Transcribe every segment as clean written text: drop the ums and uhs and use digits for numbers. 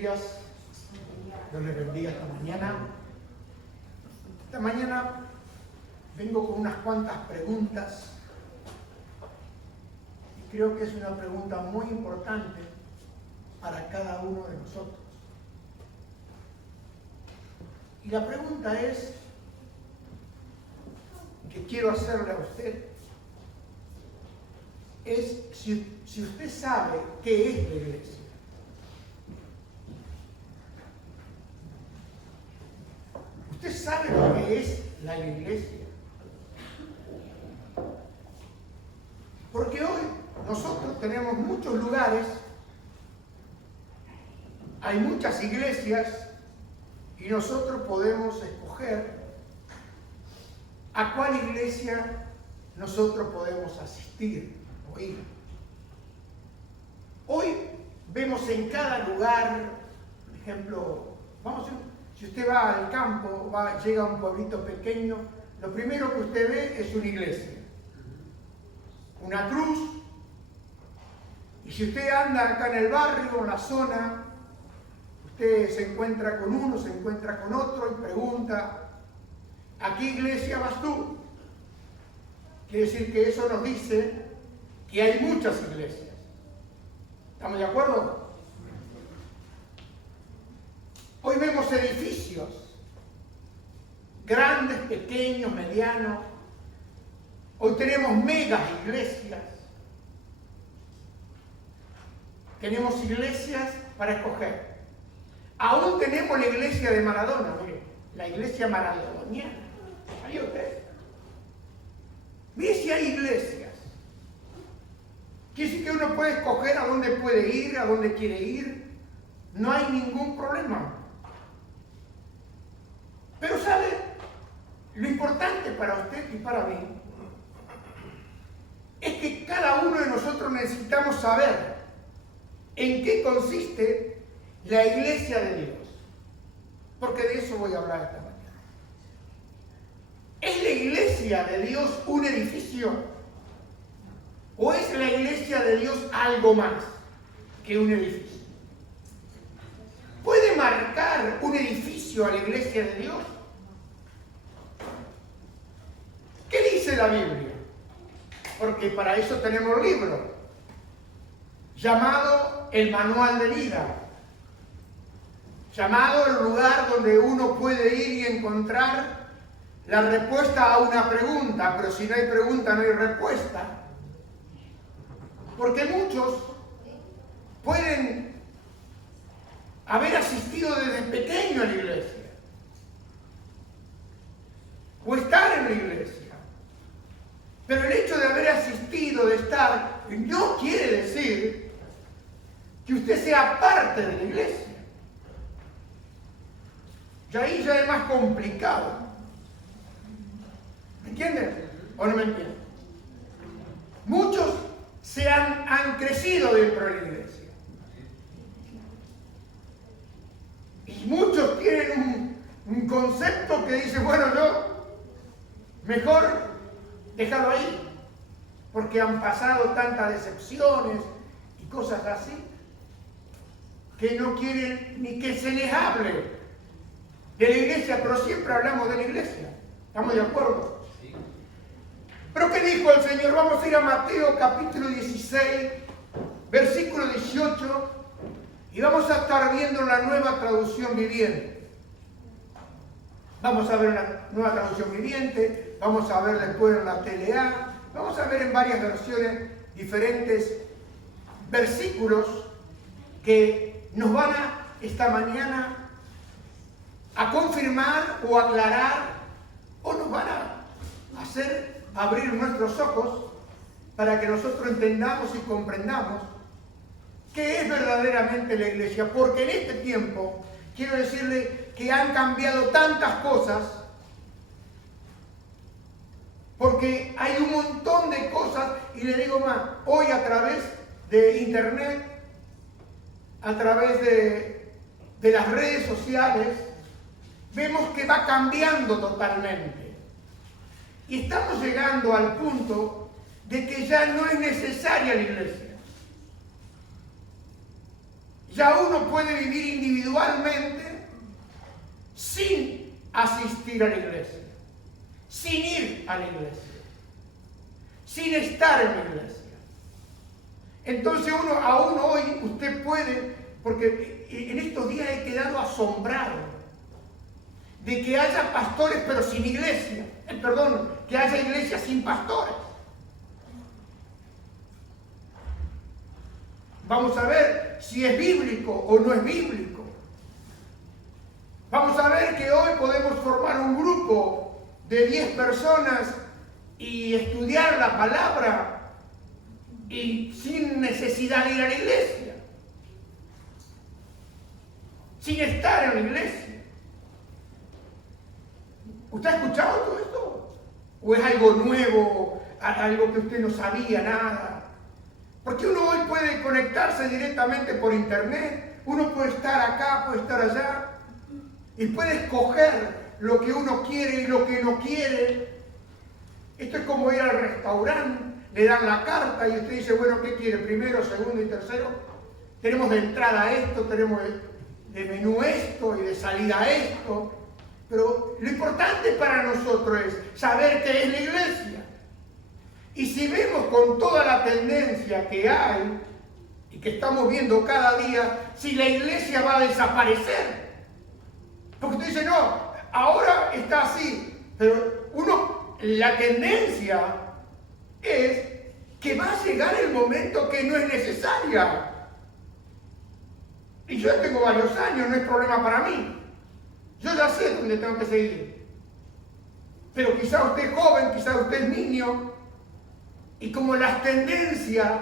días. Dios les bendiga esta mañana. Esta mañana vengo con unas cuantas preguntas y creo que es una pregunta muy importante para cada uno de nosotros. Y la pregunta es, que quiero hacerle a usted, es si usted sabe qué es la iglesia. ¿Usted sabe lo que es la iglesia? Porque hoy nosotros tenemos muchos lugares, hay muchas iglesias y nosotros podemos escoger a cuál iglesia nosotros podemos asistir o ir. Hoy vemos en cada lugar, por ejemplo, si usted va al campo, llega a un pueblito pequeño, lo primero que usted ve es una iglesia, una cruz, y si usted anda acá en el barrio, en la zona, usted se encuentra con uno, se encuentra con otro y pregunta, ¿a qué iglesia vas tú? Quiere decir que eso nos dice que hay muchas iglesias. ¿Estamos de acuerdo? Hoy vemos edificios, grandes, pequeños, medianos. Hoy tenemos megas iglesias. Tenemos iglesias para escoger. Aún tenemos la iglesia de Maradona, mire, la iglesia maradoniana. ¿Ahí usted? Mire si hay iglesias. Quiere decir que uno puede escoger a dónde puede ir, a dónde quiere ir. No hay ningún problema. Pero ¿sabe? Lo importante para usted y para mí es que cada uno de nosotros necesitamos saber en qué consiste la iglesia de Dios. Porque de eso voy a hablar esta mañana. ¿Es la iglesia de Dios un edificio? ¿O es la iglesia de Dios algo más que un edificio? ¿Puede marcar un edificio a la iglesia de Dios? ¿Qué dice la Biblia? Porque para eso tenemos un libro llamado el Manual de Vida, llamado el lugar donde uno puede ir y encontrar la respuesta a una pregunta, pero si no hay pregunta no hay respuesta. Porque muchos pueden haber asistido desde pequeño a la iglesia o estar en la iglesia, pero el hecho de haber asistido, de estar, no quiere decir que usted sea parte de la iglesia. Y ahí ya es más complicado. ¿Me entienden? ¿O no me entienden? Muchos han crecido dentro de la iglesia. Y muchos tienen un concepto que dice, bueno, yo mejor déjalo ahí, porque han pasado tantas decepciones y cosas así, que no quieren ni que se les hable de la iglesia, pero siempre hablamos de la iglesia. ¿Estamos de acuerdo? Sí. ¿Pero qué dijo el Señor? Vamos a ir a Mateo capítulo 16, versículo 18, y vamos a estar viendo la nueva traducción viviente. Vamos a ver la nueva traducción viviente, vamos a ver después en la TLA, vamos a ver en varias versiones diferentes versículos que nos van esta mañana a confirmar o aclarar o nos van a hacer abrir nuestros ojos para que nosotros entendamos y comprendamos qué es verdaderamente la iglesia. Porque en este tiempo, quiero decirle que han cambiado tantas cosas, porque hay un montón de cosas, y le digo más, hoy a través de internet, a través de las redes sociales, vemos que va cambiando totalmente. Y estamos llegando al punto de que ya no es necesaria la iglesia. ya uno puede vivir individualmente sin asistir a la iglesia, sin ir a la iglesia, sin estar en la iglesia. Entonces aún hoy usted puede, porque en estos días he quedado asombrado de que haya pastores pero sin iglesia, que haya iglesias sin pastores. Vamos a ver si es bíblico o no es bíblico. Vamos a ver que hoy podemos formar un grupo de 10 personas y estudiar la palabra y sin necesidad de ir a la iglesia, sin estar en la iglesia. ¿Usted ha escuchado todo esto? ¿O es algo nuevo, algo que usted no sabía nada? Porque uno hoy puede conectarse directamente por internet, uno puede estar acá, puede estar allá, y puede escoger lo que uno quiere y lo que no quiere. Esto es como ir al restaurante, le dan la carta y usted dice, bueno, ¿qué quiere? Primero, segundo y tercero. Tenemos de entrada esto, tenemos de menú esto y de salida esto. Pero lo importante para nosotros es saber qué es la iglesia. Y si vemos con toda la tendencia que hay y que estamos viendo cada día, si la iglesia va a desaparecer. Porque usted dice, no, ahora está así. Pero la tendencia es que va a llegar el momento que no es necesaria. Y yo ya tengo varios años, no es problema para mí. Yo ya sé dónde tengo que seguir. Pero quizá usted es joven, quizá usted es niño, y como las tendencias,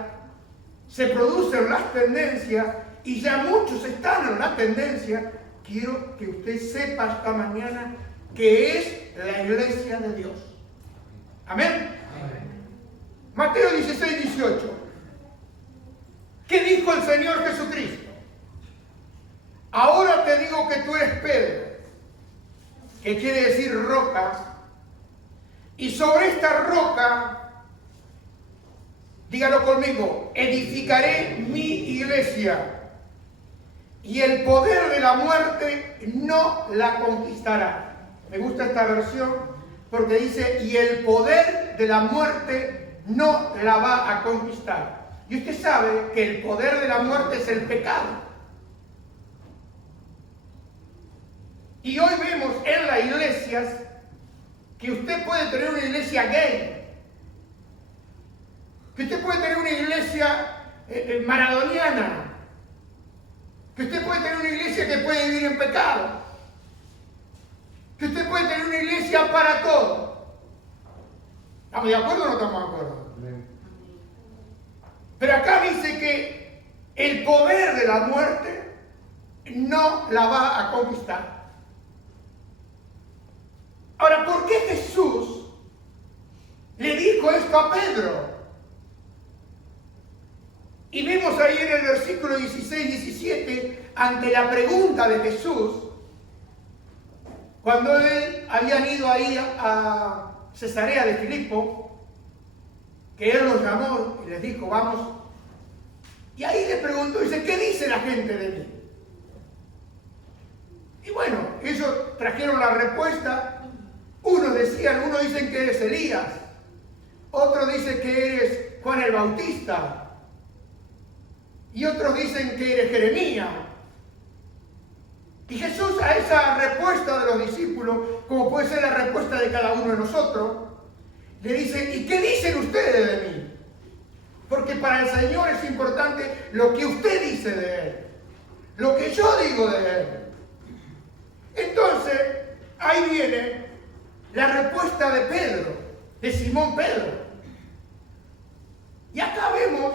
se producen las tendencias, y ya muchos están en la tendencia, quiero que usted sepa esta mañana que es la iglesia de Dios. Amén. Mateo 16, 18. ¿Qué dijo el Señor Jesucristo? Ahora te digo que tú eres Pedro, que quiere decir roca, y sobre esta roca, dígalo conmigo, edificaré mi iglesia, y el poder de la muerte no la conquistará. Me gusta esta versión porque dice, y el poder de la muerte no la va a conquistar. Y usted sabe que el poder de la muerte es el pecado. Y hoy vemos en las iglesias que usted puede tener una iglesia gay, que usted puede tener una iglesia maradoniana, que usted puede tener una iglesia que puede vivir en pecado, que usted puede tener una iglesia para todo. ¿Estamos de acuerdo o no estamos de acuerdo? Pero acá dice que el poder de la muerte no la va a conquistar. Ahora, ¿por qué Jesús le dijo esto a Pedro? Y vemos ahí en el versículo 16-17, ante la pregunta de Jesús, cuando él habían ido ahí a Cesarea de Filipo, que él los llamó y les dijo, vamos. Y ahí le preguntó, dice, ¿qué dice la gente de mí? Y bueno, ellos trajeron la respuesta. Unos dicen que eres Elías, otros dicen que eres Juan el Bautista, y otros dicen que eres Jeremías. Y Jesús a esa respuesta de los discípulos, como puede ser la respuesta de cada uno de nosotros, le dice, ¿y qué dicen ustedes de mí? Porque para el Señor es importante lo que usted dice de Él, lo que yo digo de Él. Entonces, ahí viene la respuesta de Pedro, de Simón Pedro. Y acá vemos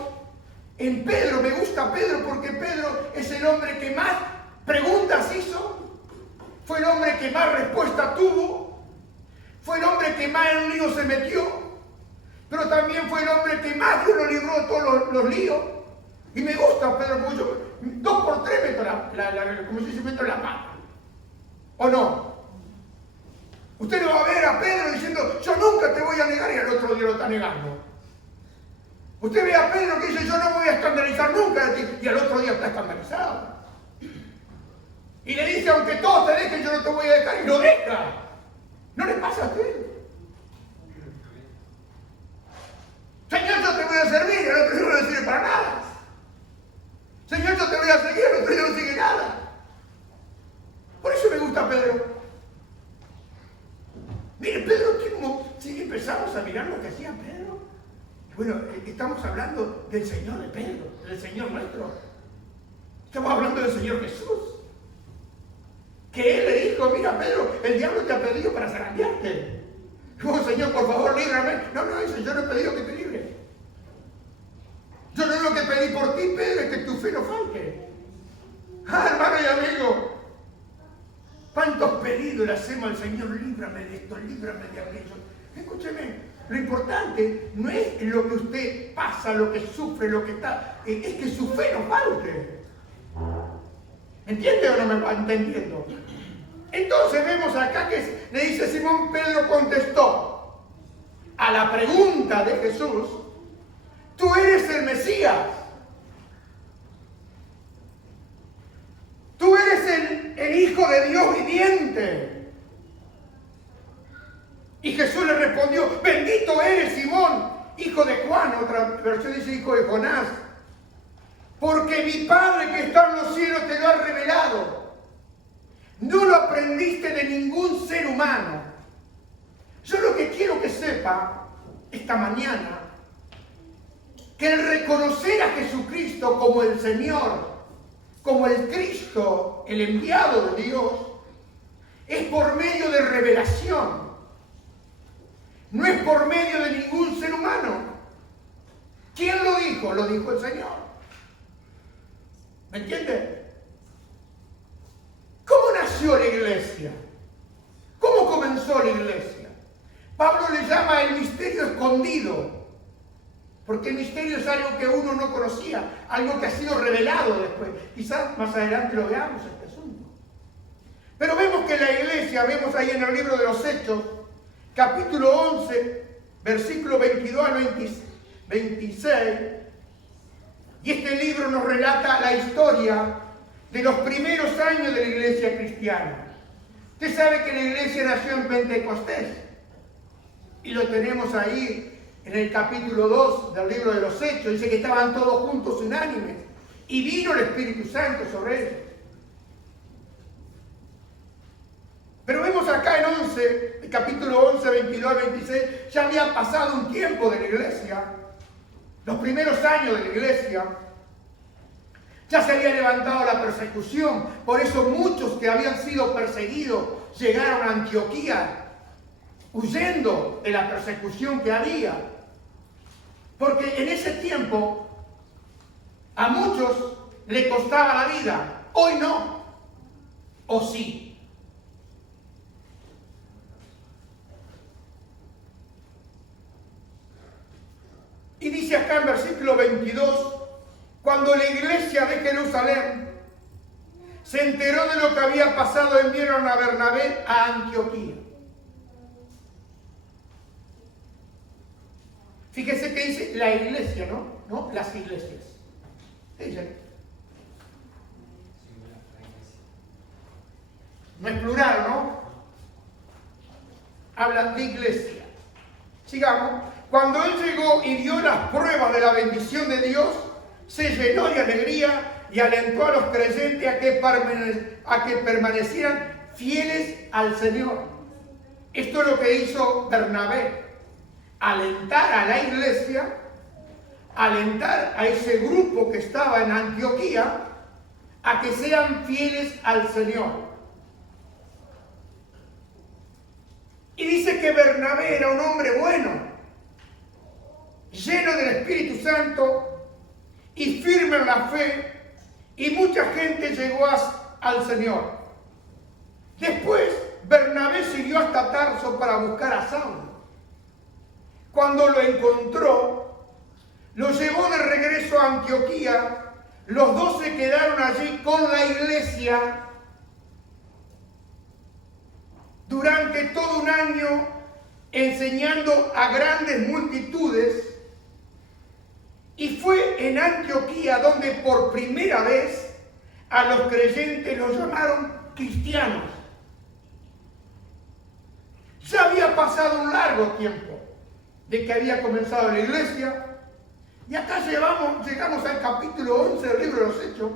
en Pedro, me gusta Pedro porque Pedro es el hombre que más preguntas hizo, fue el hombre que más respuesta tuvo, fue el hombre que más en un lío se metió, pero también fue el hombre que más Dios lo libró de todos los líos. Y me gusta Pedro, porque yo 2 por 3 meto como si se meto la pata. ¿O no? Usted no va a ver a Pedro diciendo, yo nunca te voy a negar, y al otro día lo está negando. Usted ve a Pedro que dice, yo no voy a escandalizar nunca de ti, y al otro día está escandalizado. Y le dice, aunque todos te dejen, yo no te voy a dejar, y lo deja. ¿No le pasa a usted? Señor, yo te voy a servir, y el otro día no le sirve para nada. Señor, yo te voy a seguir, el otro día no sigue nada. Por eso me gusta Pedro. Mire, Pedro, si empezamos a mirar lo que hacía Pedro, bueno, estamos hablando del Señor de Pedro, del Señor nuestro. Estamos hablando del Señor Jesús. Que Él le dijo, mira Pedro, el diablo te ha pedido para zarandearte. Como, Señor, por favor, líbrame. No, dice, yo no he pedido que te libre. Yo no lo que pedí por ti, Pedro, es que tu fe no falte. Hermano y amigo, ¿cuántos pedidos le hacemos al Señor? Líbrame de esto, líbrame de aquello. Escúcheme, lo importante no es lo que usted pasa, lo que sufre, lo que está, es que su fe no falte. ¿Entiende o no me va entendiendo? Entonces vemos acá que le dice Simón Pedro contestó a la pregunta de Jesús, tú eres el Mesías. Tú eres el Hijo de Dios viviente. Y Jesús le respondió, bendito eres Simón, hijo de Juan, otra versión dice hijo de Jonás, porque mi Padre que está en los cielos te lo ha revelado. No lo aprendiste de ningún ser humano. Yo lo que quiero que sepa esta mañana, que el reconocer a Jesucristo como el Señor, como el Cristo, el enviado de Dios, es por medio de revelación. No es por medio de ningún ser humano. ¿Quién lo dijo? Lo dijo el Señor. ¿Me entiende? ¿Cómo nació la iglesia? ¿Cómo comenzó la iglesia? Pablo le llama el misterio escondido. Porque el misterio es algo que uno no conocía, algo que ha sido revelado después. Quizás más adelante lo veamos este asunto. Pero vemos que la iglesia, vemos ahí en el libro de los Hechos, capítulo 11, versículo 22 al 26, y este libro nos relata la historia de los primeros años de la iglesia cristiana. Usted sabe que la iglesia nació en Pentecostés, y lo tenemos ahí en el capítulo 2 del libro de los Hechos. Dice que estaban todos juntos unánimes, y vino el Espíritu Santo sobre ellos. Pero vemos acá en el capítulo 11, 22 al 26, ya había pasado un tiempo de la iglesia, los primeros años de la iglesia, ya se había levantado la persecución, por eso muchos que habían sido perseguidos llegaron a Antioquía, huyendo de la persecución que había. Porque en ese tiempo a muchos le costaba la vida, hoy no, o sí. Y dice acá en versículo 22, cuando la iglesia de Jerusalén se enteró de lo que había pasado, enviaron a Bernabé a Antioquía. Fíjese que dice la iglesia, ¿no? ¿No? Las iglesias. ¿Qué dice? No es plural, ¿no? Habla de iglesia. Sigamos. Cuando él llegó y dio las pruebas de la bendición de Dios, se llenó de alegría y alentó a los creyentes a que permanecieran fieles al Señor. Esto es lo que hizo Bernabé. Alentar a la iglesia, alentar a ese grupo que estaba en Antioquía a que sean fieles al Señor. Y dice que Bernabé era un hombre bueno, lleno del Espíritu Santo y firme en la fe, y mucha gente llegó al Señor. Después Bernabé siguió hasta Tarso para buscar a Saulo. Cuando lo encontró, lo llevó de regreso a Antioquía. Los dos se quedaron allí con la iglesia durante todo un año, enseñando a grandes multitudes Y fue en Antioquía donde por primera vez a los creyentes los llamaron cristianos. Ya había pasado un largo tiempo de que había comenzado la iglesia, y acá llegamos al capítulo 11 del libro de los Hechos,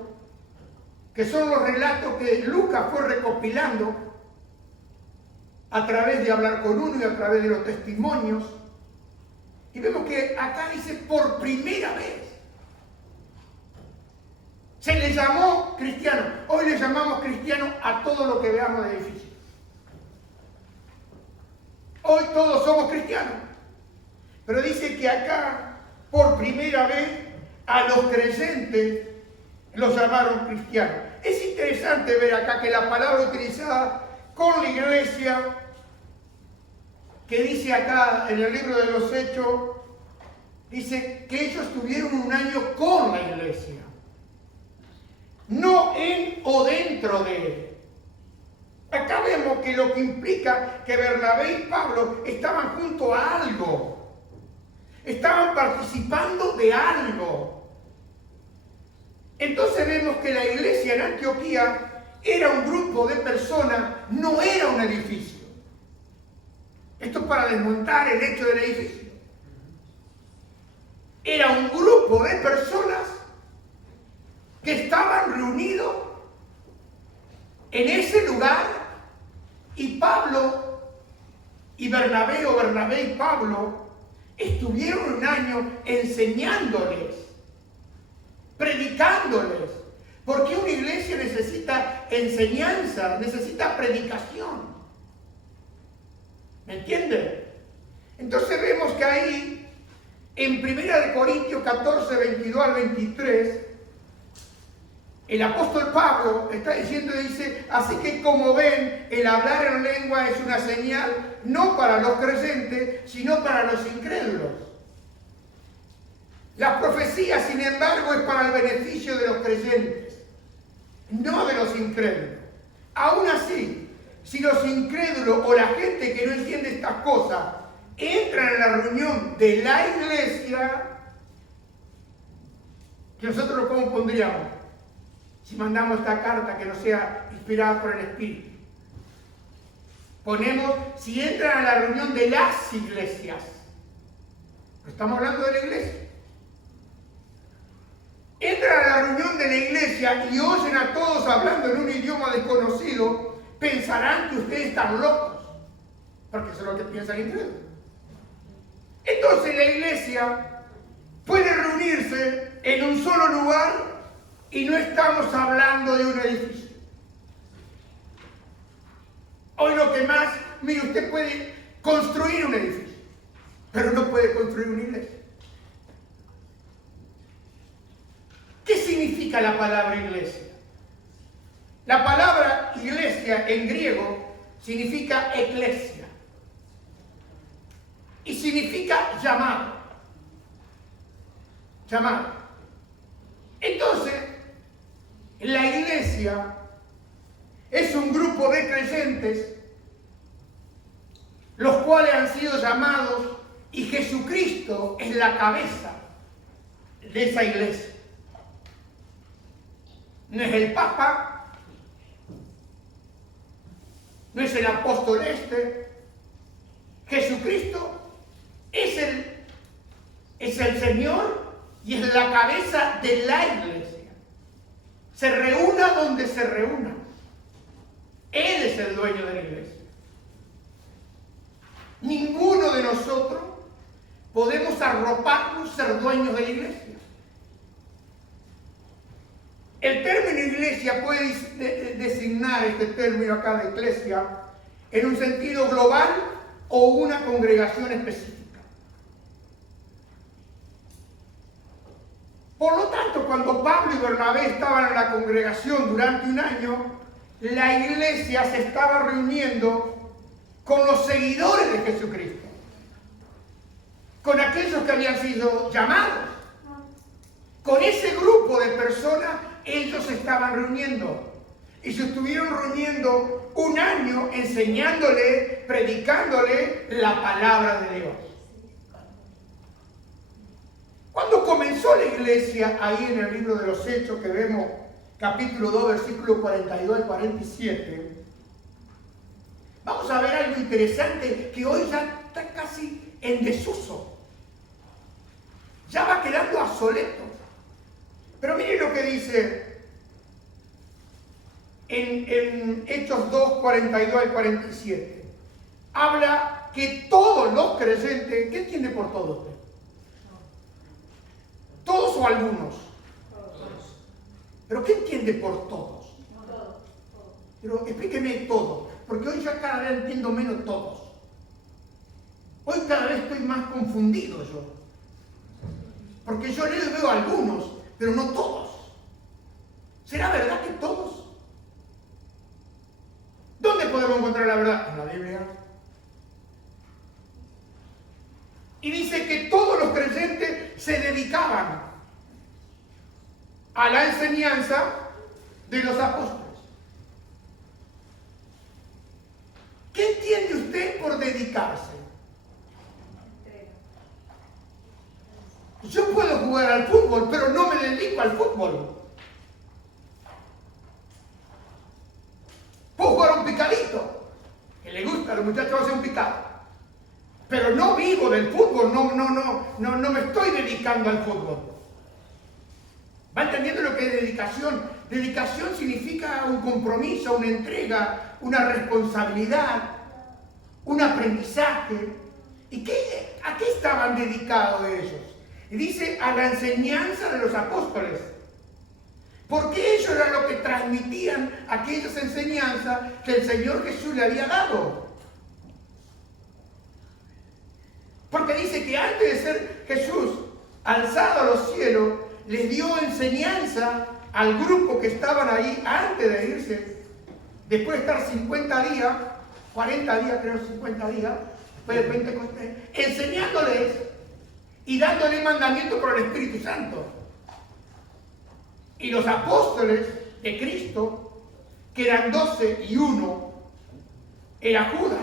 que son los relatos que Lucas fue recopilando a través de hablar con uno y a través de los testimonios. Y vemos que acá dice por primera vez. Se le llamó cristiano. Hoy le llamamos cristiano a todo lo que veamos de edificio. Hoy todos somos cristianos. Pero dice que acá, por primera vez, a los creyentes los llamaron cristianos. Es interesante ver acá que la palabra utilizada con la iglesia, que dice acá en el libro de los Hechos, dice que ellos tuvieron un año con la iglesia. No en o dentro de él. Acá vemos que lo que implica que Bernabé y Pablo estaban junto a algo. Estaban participando de algo. Entonces vemos que la iglesia en Antioquía era un grupo de personas, no era un edificio. Esto es para desmontar el hecho del edificio. Era un grupo de personas que estaban reunidos en ese lugar, y Pablo y Bernabé, o Bernabé y Pablo, estuvieron un año enseñándoles, predicándoles, porque una iglesia necesita enseñanza, necesita predicación. ¿Me entienden? Entonces vemos que ahí, en 1 Corintios 14, 22 al 23, el apóstol Pablo está diciendo, dice, así que como ven, el hablar en lengua es una señal no para los creyentes, sino para los incrédulos. La profecía, sin embargo, es para el beneficio de los creyentes, no de los incrédulos. Aún así, si los incrédulos o la gente que no entiende estas cosas entran en la reunión de la iglesia, que nosotros ¿cómo pondríamos? Si mandamos esta carta que no sea inspirada por el Espíritu. Ponemos, si entran a la reunión de las iglesias. Estamos hablando de la iglesia. Entran a la reunión de la iglesia y oyen a todos hablando en un idioma desconocido, pensarán que ustedes están locos. Porque eso es lo que piensa el incrédulo. Entonces la iglesia puede reunirse en un solo lugar. Y no estamos hablando de un edificio. Hoy lo que más, mire, usted puede construir un edificio, pero no puede construir una iglesia. ¿Qué significa la palabra iglesia? La palabra iglesia en griego significa eclesia. Y significa llamado. Llamado. Entonces, la iglesia es un grupo de creyentes los cuales han sido llamados, y Jesucristo es la cabeza de esa iglesia. No es el Papa, no es el apóstol Jesucristo es el Señor y es la cabeza de la iglesia. Se reúna donde se reúna. Él es el dueño de la iglesia. Ninguno de nosotros podemos arroparnos ser dueños de la iglesia. El término iglesia puede designar este término acá de iglesia en un sentido global o una congregación específica. Por lo tanto, cuando Pablo y Bernabé estaban en la congregación durante un año, la iglesia se estaba reuniendo con los seguidores de Jesucristo, con aquellos que habían sido llamados. Con ese grupo de personas ellos se estaban reuniendo. Y se estuvieron reuniendo un año enseñándole, predicándole la palabra de Dios. Cuando comenzó la iglesia, ahí en el libro de los Hechos que vemos, capítulo 2, versículos 42 al 47, vamos a ver algo interesante que hoy ya está casi en desuso. Ya va quedando obsoleto. Pero miren lo que dice en Hechos 2, 42 al 47. Habla que todos los creyentes, ¿qué entiende por todos usted? ¿Todos o algunos? Todos. ¿Pero qué entiende por todos? Todos. Pero explíqueme todo, porque hoy ya cada vez entiendo menos todos. Hoy cada vez estoy más confundido yo. Porque yo les veo a algunos, pero no todos. ¿Será verdad que todos? ¿Dónde podemos encontrar la verdad? En la Biblia. Y dice que todos los creyentes se dedicaban a la enseñanza de los apóstoles. ¿Qué entiende usted por dedicarse? Yo puedo jugar al fútbol, pero no me dedico al fútbol. Puedo jugar un picadito, que le gusta a los muchachos hacer un picado. Pero no vivo del fútbol, no me estoy dedicando al fútbol. ¿Va entendiendo lo que es dedicación? Dedicación significa un compromiso, una entrega, una responsabilidad, un aprendizaje. ¿Y a qué estaban dedicados ellos? Y dice a la enseñanza de los apóstoles. Porque ellos eran lo que transmitían aquellas enseñanzas que el Señor Jesús le había dado. Porque dice que antes de ser Jesús alzado a los cielos, les dio enseñanza al grupo que estaban ahí antes de irse, después de estar 50 días, 40 días, creo 50 días, después de Pentecostés, enseñándoles y dándole mandamiento por el Espíritu Santo. Y los apóstoles de Cristo, que eran 12 y uno, era Judas.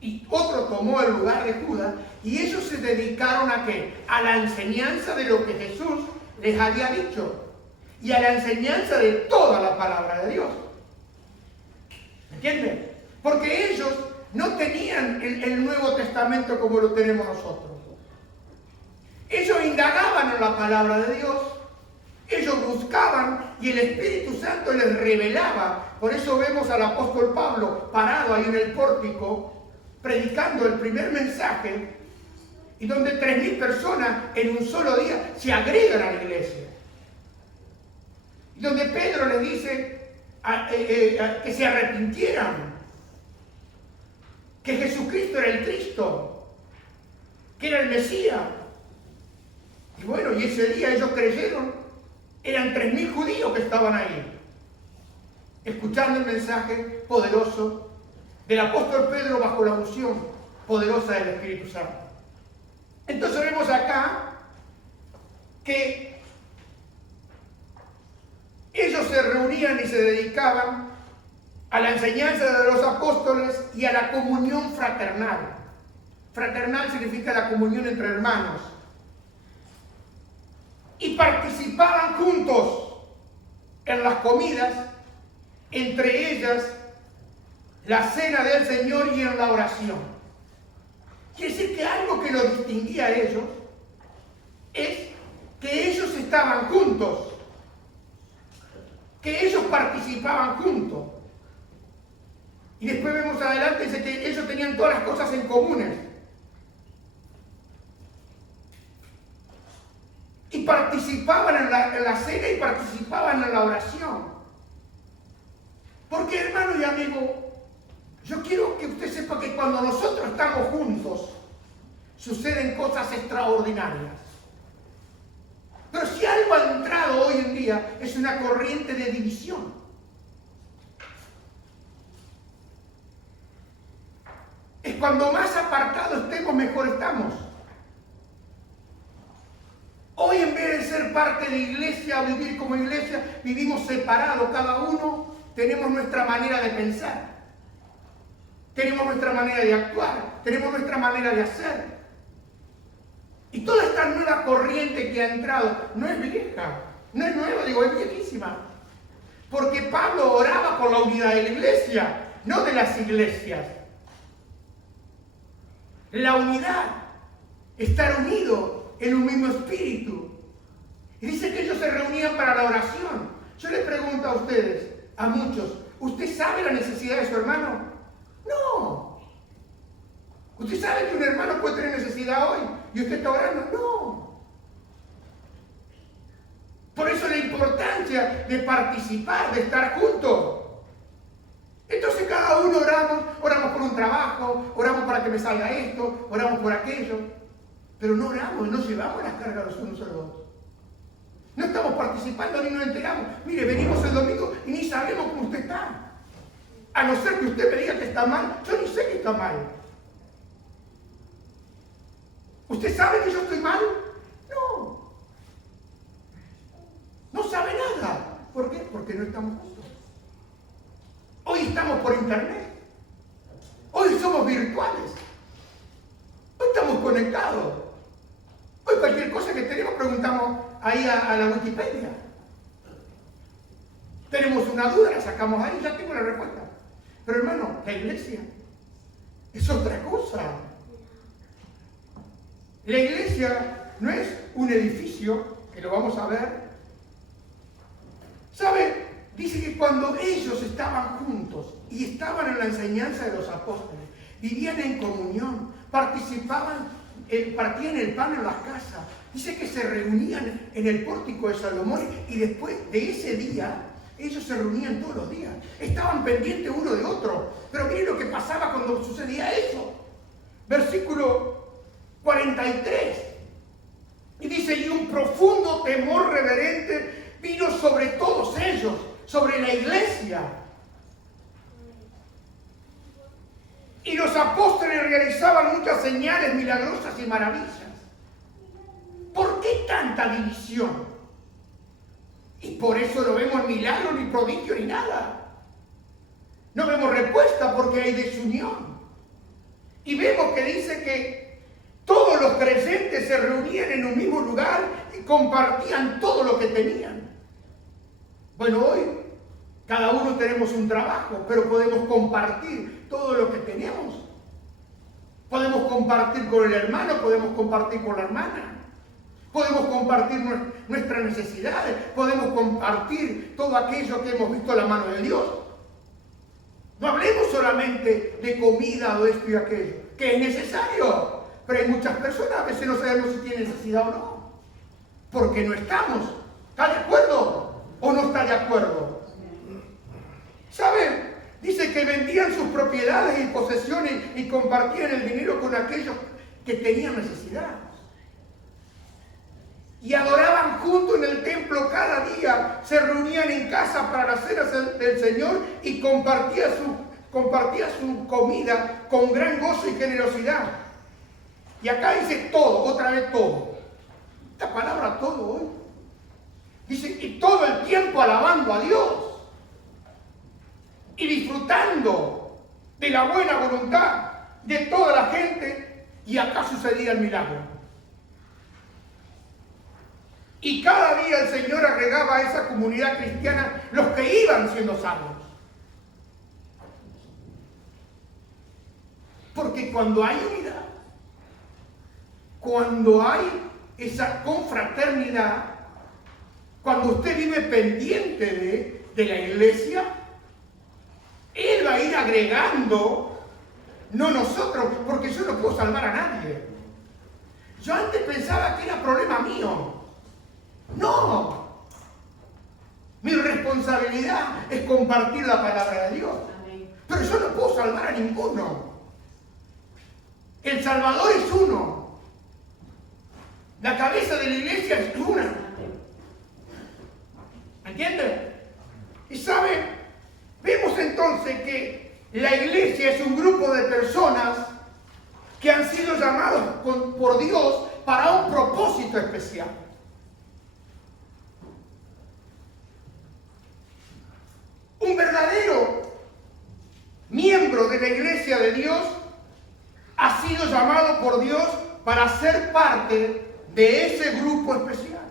Y otro tomó el lugar de Judas, y ellos se dedicaron ¿a qué? A la enseñanza de lo que Jesús les había dicho, y a la enseñanza de toda la palabra de Dios. ¿Entienden? Porque ellos no tenían el Nuevo Testamento como lo tenemos nosotros. Ellos indagaban en la palabra de Dios, ellos buscaban y el Espíritu Santo les revelaba. Por eso vemos al apóstol Pablo parado ahí en el pórtico, predicando el primer mensaje, y donde 3.000 personas en un solo día se agregan a la iglesia. Y donde Pedro les dice que se arrepintieran, que Jesucristo era el Cristo, que era el Mesías. Y bueno, y ese día ellos creyeron, eran 3.000 judíos que estaban ahí, escuchando el mensaje poderoso del apóstol Pedro bajo la unción poderosa del Espíritu Santo. Entonces vemos acá que ellos se reunían y se dedicaban a la enseñanza de los apóstoles y a la comunión fraternal. Fraternal significa la comunión entre hermanos. Y participaban juntos en las comidas, entre ellas la cena del Señor y en la oración. Quiere decir que algo que los distinguía a ellos es que ellos estaban juntos, que ellos participaban juntos. Y después vemos adelante, dice que ellos tenían todas las cosas en comunes. Y participaban en la cena y participaban en la oración. Porque, hermano y amigo, yo quiero que usted sepa que cuando nosotros estamos juntos, suceden cosas extraordinarias. Pero si algo ha entrado hoy en día, es una corriente de división. Es cuando más apartados estemos, mejor estamos. Hoy, en vez de ser parte de iglesia, vivir como iglesia, vivimos separados. Cada uno tenemos nuestra manera de pensar. Tenemos nuestra manera de actuar. Tenemos nuestra manera de hacer. Y toda esta nueva corriente que ha entrado no es vieja, no es nueva, digo, es viejísima. Porque Pablo oraba por la unidad de la iglesia, no de las iglesias. La unidad, estar unido en un mismo espíritu. Y dice que ellos se reunían para la oración. Yo les pregunto a ustedes, a muchos, ¿usted sabe la necesidad de su hermano? No. ¿Usted sabe que un hermano puede tener necesidad hoy y usted está orando? No. Por eso la importancia de participar, de estar juntos. Entonces cada uno oramos por un trabajo, oramos para que me salga esto, oramos por aquello. Pero no oramos, no llevamos las cargas los unos a los otros. No estamos participando ni nos enteramos. Mire, venimos el domingo y ni sabemos cómo usted está. A no ser que usted me diga que está mal, yo ni sé que está mal. ¿Usted sabe que yo estoy mal? No. No sabe nada. ¿Por qué? Porque no estamos juntos. Hoy estamos por internet. Hoy somos virtuales. Hoy estamos conectados. Hoy cualquier cosa que tenemos preguntamos ahí a la Wikipedia. Tenemos una duda, la sacamos ahí, ya tengo la respuesta. Pero hermano, la iglesia es otra cosa. La iglesia no es un edificio, que lo vamos a ver. ¿Sabe? Dice que cuando ellos estaban juntos y estaban en la enseñanza de los apóstoles, vivían en comunión, participaban, partían el pan en las casas. Dice que se reunían en el pórtico de Salomón y después de ese día, ellos se reunían todos los días. Estaban pendientes uno de otro. Pero miren lo que pasaba cuando sucedía eso. Versículo 43. Y dice, y un profundo temor reverente vino sobre todos ellos, sobre la iglesia. Y los apóstoles realizaban muchas señales milagrosas y maravillas. ¿Por qué tanta división? Y por eso no vemos milagro, ni prodigio, ni nada. No vemos respuesta porque hay desunión. Y vemos que dice que todos los creyentes se reunían en un mismo lugar y compartían todo lo que tenían. Bueno, hoy cada uno tenemos un trabajo, pero podemos compartir todo lo que tenemos. Podemos compartir con el hermano, podemos compartir con la hermana. Podemos compartir nuestras necesidades, podemos compartir todo aquello que hemos visto a la mano de Dios. No hablemos solamente de comida o esto y aquello, que es necesario, pero hay muchas personas, a veces no sabemos si tienen necesidad o no, porque no estamos. ¿Está de acuerdo o no está de acuerdo? ¿Saben? Dice que vendían sus propiedades y posesiones y compartían el dinero con aquellos que tenían necesidad. Y adoraban juntos en el templo cada día, se reunían en casa para las cenas del Señor y compartía su comida con gran gozo y generosidad. Y acá dice todo, otra vez todo. Esta palabra todo hoy. Dice, y todo el tiempo alabando a Dios y disfrutando de la buena voluntad de toda la gente. Y acá sucedía el milagro. Y cada día el Señor agregaba a esa comunidad cristiana los que iban siendo salvos. Porque cuando hay unidad, cuando hay esa confraternidad, cuando usted vive pendiente de la iglesia, Él va a ir agregando, no nosotros, porque yo no puedo salvar a nadie. Yo antes pensaba que era problema mío. No, mi responsabilidad es compartir la palabra de Dios. Pero yo no puedo salvar a ninguno. El Salvador es uno. La cabeza de la iglesia es una. ¿Entienden? Y saben, vemos entonces que la iglesia es un grupo de personas que han sido llamados por Dios para un propósito especial. Un verdadero miembro de la iglesia de Dios ha sido llamado por Dios para ser parte de ese grupo especial.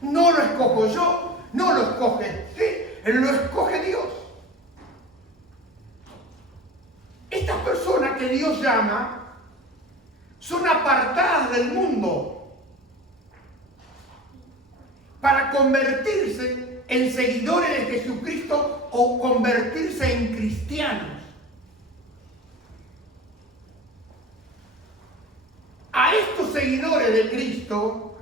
No lo escojo yo, no lo escoge usted, lo escoge Dios. Estas personas que Dios llama son apartadas del mundo para convertirse en seguidores de Jesucristo o convertirse en cristianos. A estos seguidores de Cristo,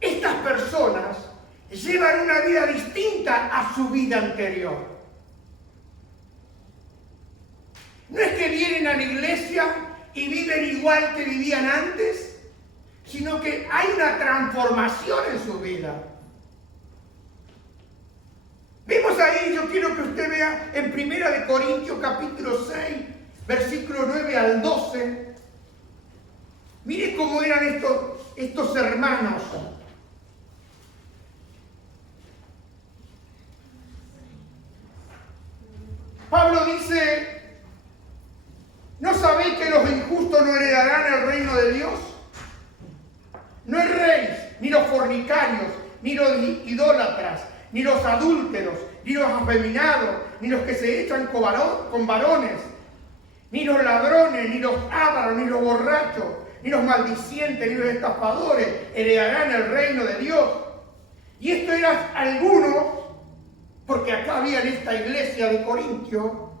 estas personas llevan una vida distinta a su vida anterior. No es que vienen a la iglesia y viven igual que vivían antes, sino que hay una transformación en su vida. Vemos ahí, yo quiero que usted vea en 1 Corintios capítulo 6, versículo 9 al 12. Mire cómo eran estos hermanos. Pablo dice: ¿no sabéis que los injustos no heredarán el reino de Dios? No erréis, ni los fornicarios, ni los idólatras, ni los adúlteros, ni los afeminados, ni los que se echan con varones, ni los ladrones, ni los ávaros, ni los borrachos, ni los maldicientes, ni los estafadores heredarán el reino de Dios. Y esto eran algunos, porque acá había en esta iglesia de Corintio,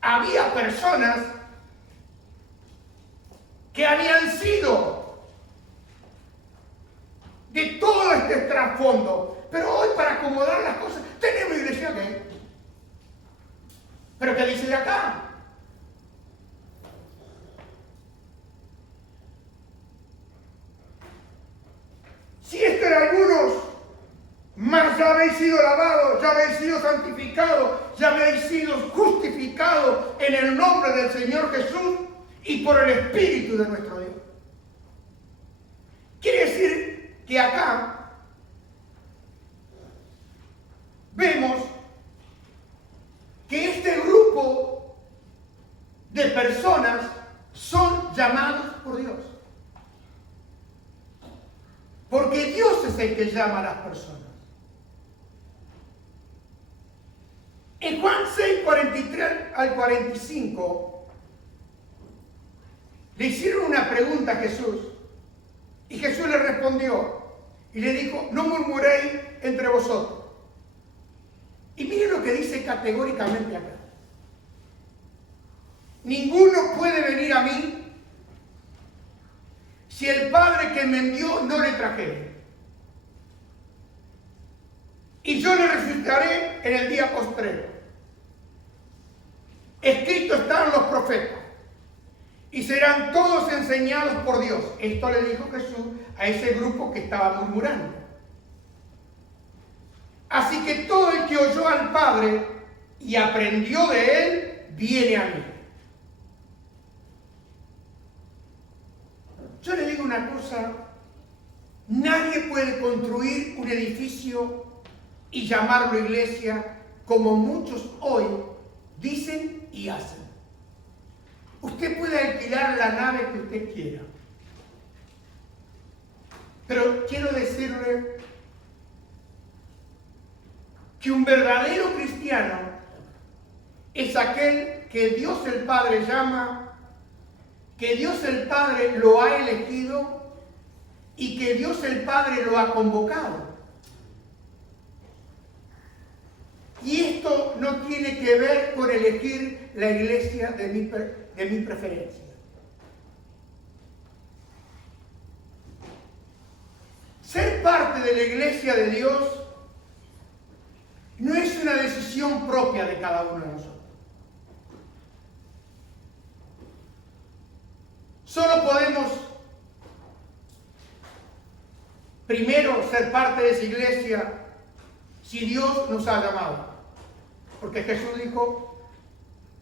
había personas que habían sido de todo este trasfondo. Pero hoy, para acomodar las cosas, tenemos iglesia gay. ¿Pero qué dice de acá? Si esto eran algunos, más ya habéis sido lavados, ya habéis sido santificados, ya habéis sido justificados en el nombre del Señor Jesús y por el Espíritu de nuestro Dios. Quiere decir que acá vemos que este grupo de personas son llamados por Dios. Porque Dios es el que llama a las personas. En Juan 6, 43 al 45, le hicieron una pregunta a Jesús. Y Jesús le respondió y le dijo: no murmuréis entre vosotros. Y miren lo que dice categóricamente acá: ninguno puede venir a mí si el Padre que me envió no le trajere. Y yo le resucitaré en el día postrero. Escrito están los profetas, y serán todos enseñados por Dios. Esto le dijo Jesús a ese grupo que estaba murmurando. Así que todo el que oyó al Padre y aprendió de él, viene a mí. Yo le digo una cosa: nadie puede construir un edificio y llamarlo iglesia, como muchos hoy dicen y hacen. Usted puede alquilar la nave que usted quiera, pero quiero decirle que un verdadero cristiano es aquel que Dios el Padre llama, que Dios el Padre lo ha elegido y que Dios el Padre lo ha convocado. Y esto no tiene que ver con elegir la iglesia de mi preferencia. Ser parte de la iglesia de Dios no es una decisión propia de cada uno de nosotros. Solo podemos primero ser parte de esa iglesia si Dios nos ha llamado. Porque Jesús dijo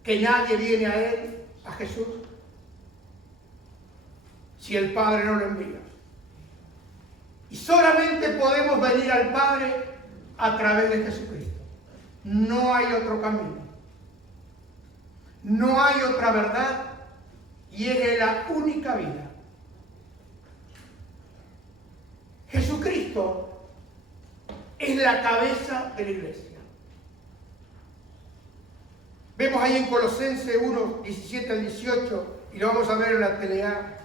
que nadie viene a Él, a Jesús, si el Padre no lo envía. Y solamente podemos venir al Padre a través de Jesucristo. No hay otro camino. no hay otra verdad y es la única vida. Jesucristo es la cabeza de la iglesia. Vemos ahí en Colosenses 1, 17 al 18, y lo vamos a ver en la telea.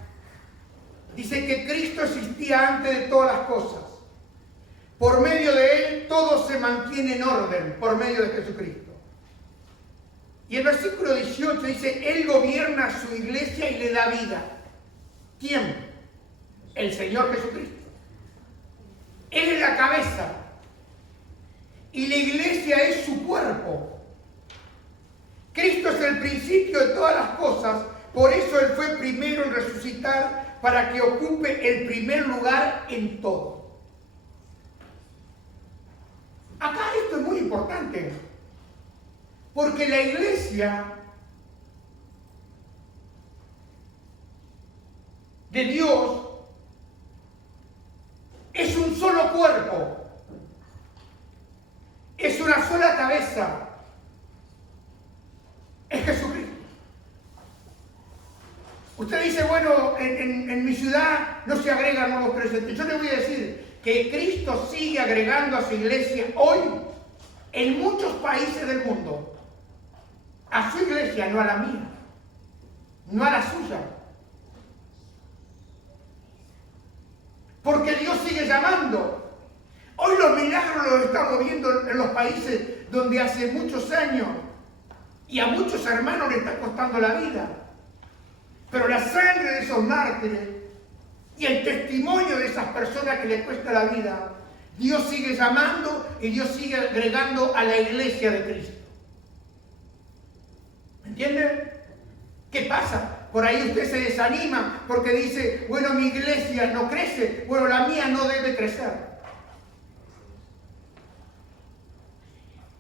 Dice que Cristo existía antes de todas las cosas. Por medio de Él todo se mantiene en orden, por medio de Jesucristo. Y el versículo 18 dice, Él gobierna su iglesia y le da vida. ¿Quién? El Señor Jesucristo. Él es la cabeza. Y la iglesia es su cuerpo. Cristo es el principio de todas las cosas, por eso Él fue primero en resucitar para que ocupe el primer lugar en todo. Acá esto es muy importante, porque la iglesia de Dios es un solo cuerpo, es una sola cabeza. Es Jesucristo. Usted dice, bueno, en mi ciudad no se agregan nuevos creyentes. Yo le voy a decir que Cristo sigue agregando a su iglesia hoy en muchos países del mundo. A su iglesia, no a la mía, no a la suya. Porque Dios sigue llamando. Hoy los milagros los estamos viendo en los países donde hace muchos años y a muchos hermanos les está costando la vida. Pero la sangre de esos mártires y el testimonio de esas personas que les cuesta la vida, Dios sigue llamando y Dios sigue agregando a la iglesia de Cristo. ¿Me entienden? ¿Qué pasa? Por ahí usted se desanima porque dice, bueno, mi iglesia no crece, bueno, la mía no debe crecer.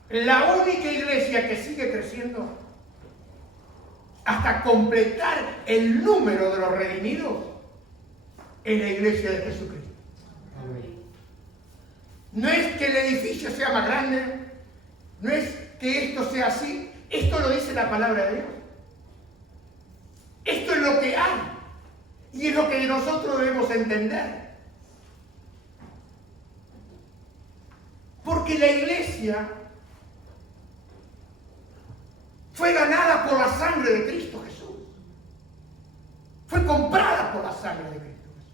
La única iglesia que sigue creciendo hasta completar el número de los redimidos es la iglesia de Jesucristo. No es que el edificio sea más grande, no es que esto sea así, esto lo dice la palabra de Dios. Esto es lo que hay y es lo que nosotros debemos entender. Porque la iglesia fue ganada por la sangre de Cristo Jesús. Fue comprada por la sangre de Cristo Jesús.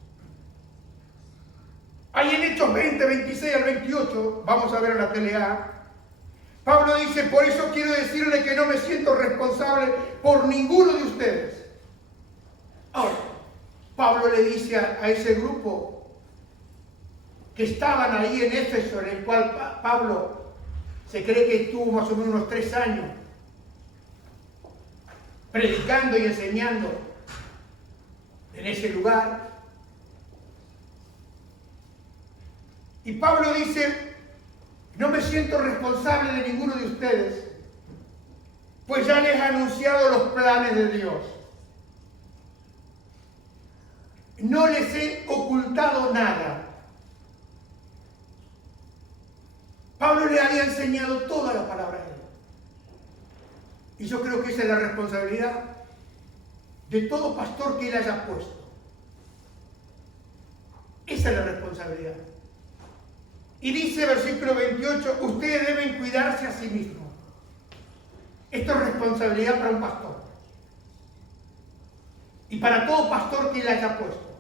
Ahí en Hechos 20, 26 al 28, vamos a ver en la telea, Pablo dice, por eso quiero decirle que no me siento responsable por ninguno de ustedes. Ahora, Pablo le dice a ese grupo que estaban ahí en Éfeso, en el cual Pablo se cree que estuvo más o menos unos 3 años, predicando y enseñando en ese lugar. Y Pablo dice, no me siento responsable de ninguno de ustedes, pues ya les he anunciado los planes de Dios. No les he ocultado nada. Pablo le había enseñado toda la palabra de Dios. Y yo creo que esa es la responsabilidad de todo pastor que él haya puesto. Esa es la responsabilidad. Y dice versículo 28, ustedes deben cuidarse a sí mismos. Esto es responsabilidad para un pastor. Y para todo pastor que él haya puesto.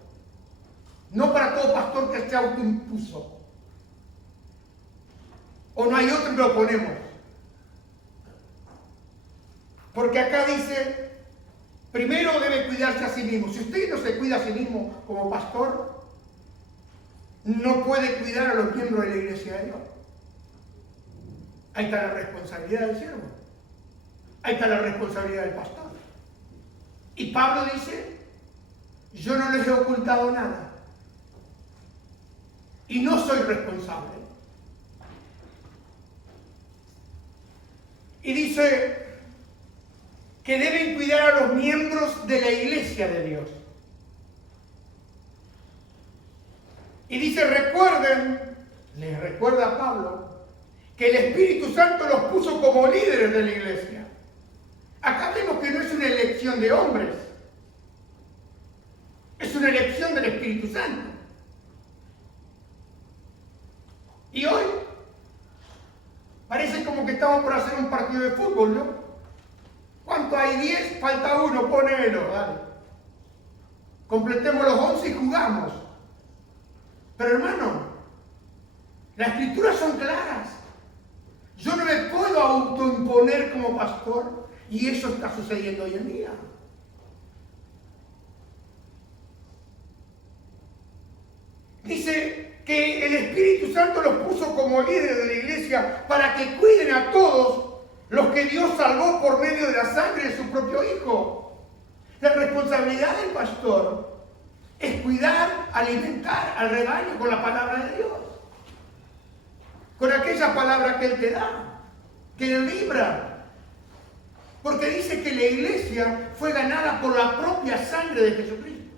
No para todo pastor que se autoimpuso. O no hay otro y lo ponemos. Porque acá dice, primero debe cuidarse a sí mismo. Si usted no se cuida a sí mismo como pastor, no puede cuidar a los miembros de la iglesia de Dios. Ahí está la responsabilidad del siervo. Ahí está la responsabilidad del pastor. Y Pablo dice, yo no les he ocultado nada. Y no soy responsable. Y dice que deben cuidar a los miembros de la iglesia de Dios. Y dice, recuerden, les recuerda a Pablo, que el Espíritu Santo los puso como líderes de la iglesia. Acá vemos que no es una elección de hombres, es una elección del Espíritu Santo. Y hoy parece como que estamos por hacer un partido de fútbol, ¿no? ¿Cuánto hay? 10, falta uno, ponelo, dale. Completemos los 11 y jugamos. Pero hermano, las escrituras son claras. Yo no me puedo autoimponer como pastor y eso está sucediendo hoy en día. Dice que el Espíritu Santo los puso como líderes de la iglesia para que cuiden a todos los que Dios salvó por medio de la sangre de su propio Hijo. La responsabilidad del pastor es cuidar, alimentar al rebaño con la palabra de Dios. Con aquella palabra que Él te da, que le libra. Porque dice que la iglesia fue ganada por la propia sangre de Jesucristo.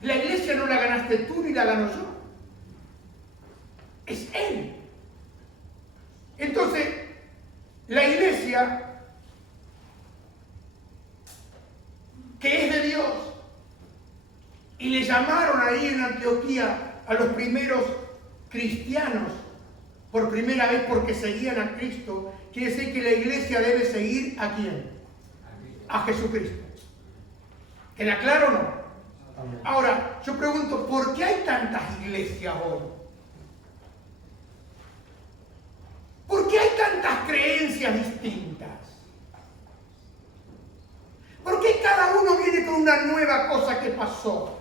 La iglesia no la ganaste tú ni la gano yo. Es Él. Entonces, la iglesia, que es de Dios, y le llamaron ahí en Antioquía a los primeros cristianos, por primera vez porque seguían a Cristo, quiere decir que la iglesia debe seguir ¿a quién? A Jesucristo. ¿Queda claro o no? Ahora, yo pregunto, ¿por qué hay tantas iglesias hoy? ¿Por qué hay tantas creencias distintas? ¿Por qué cada uno viene con una nueva cosa que pasó?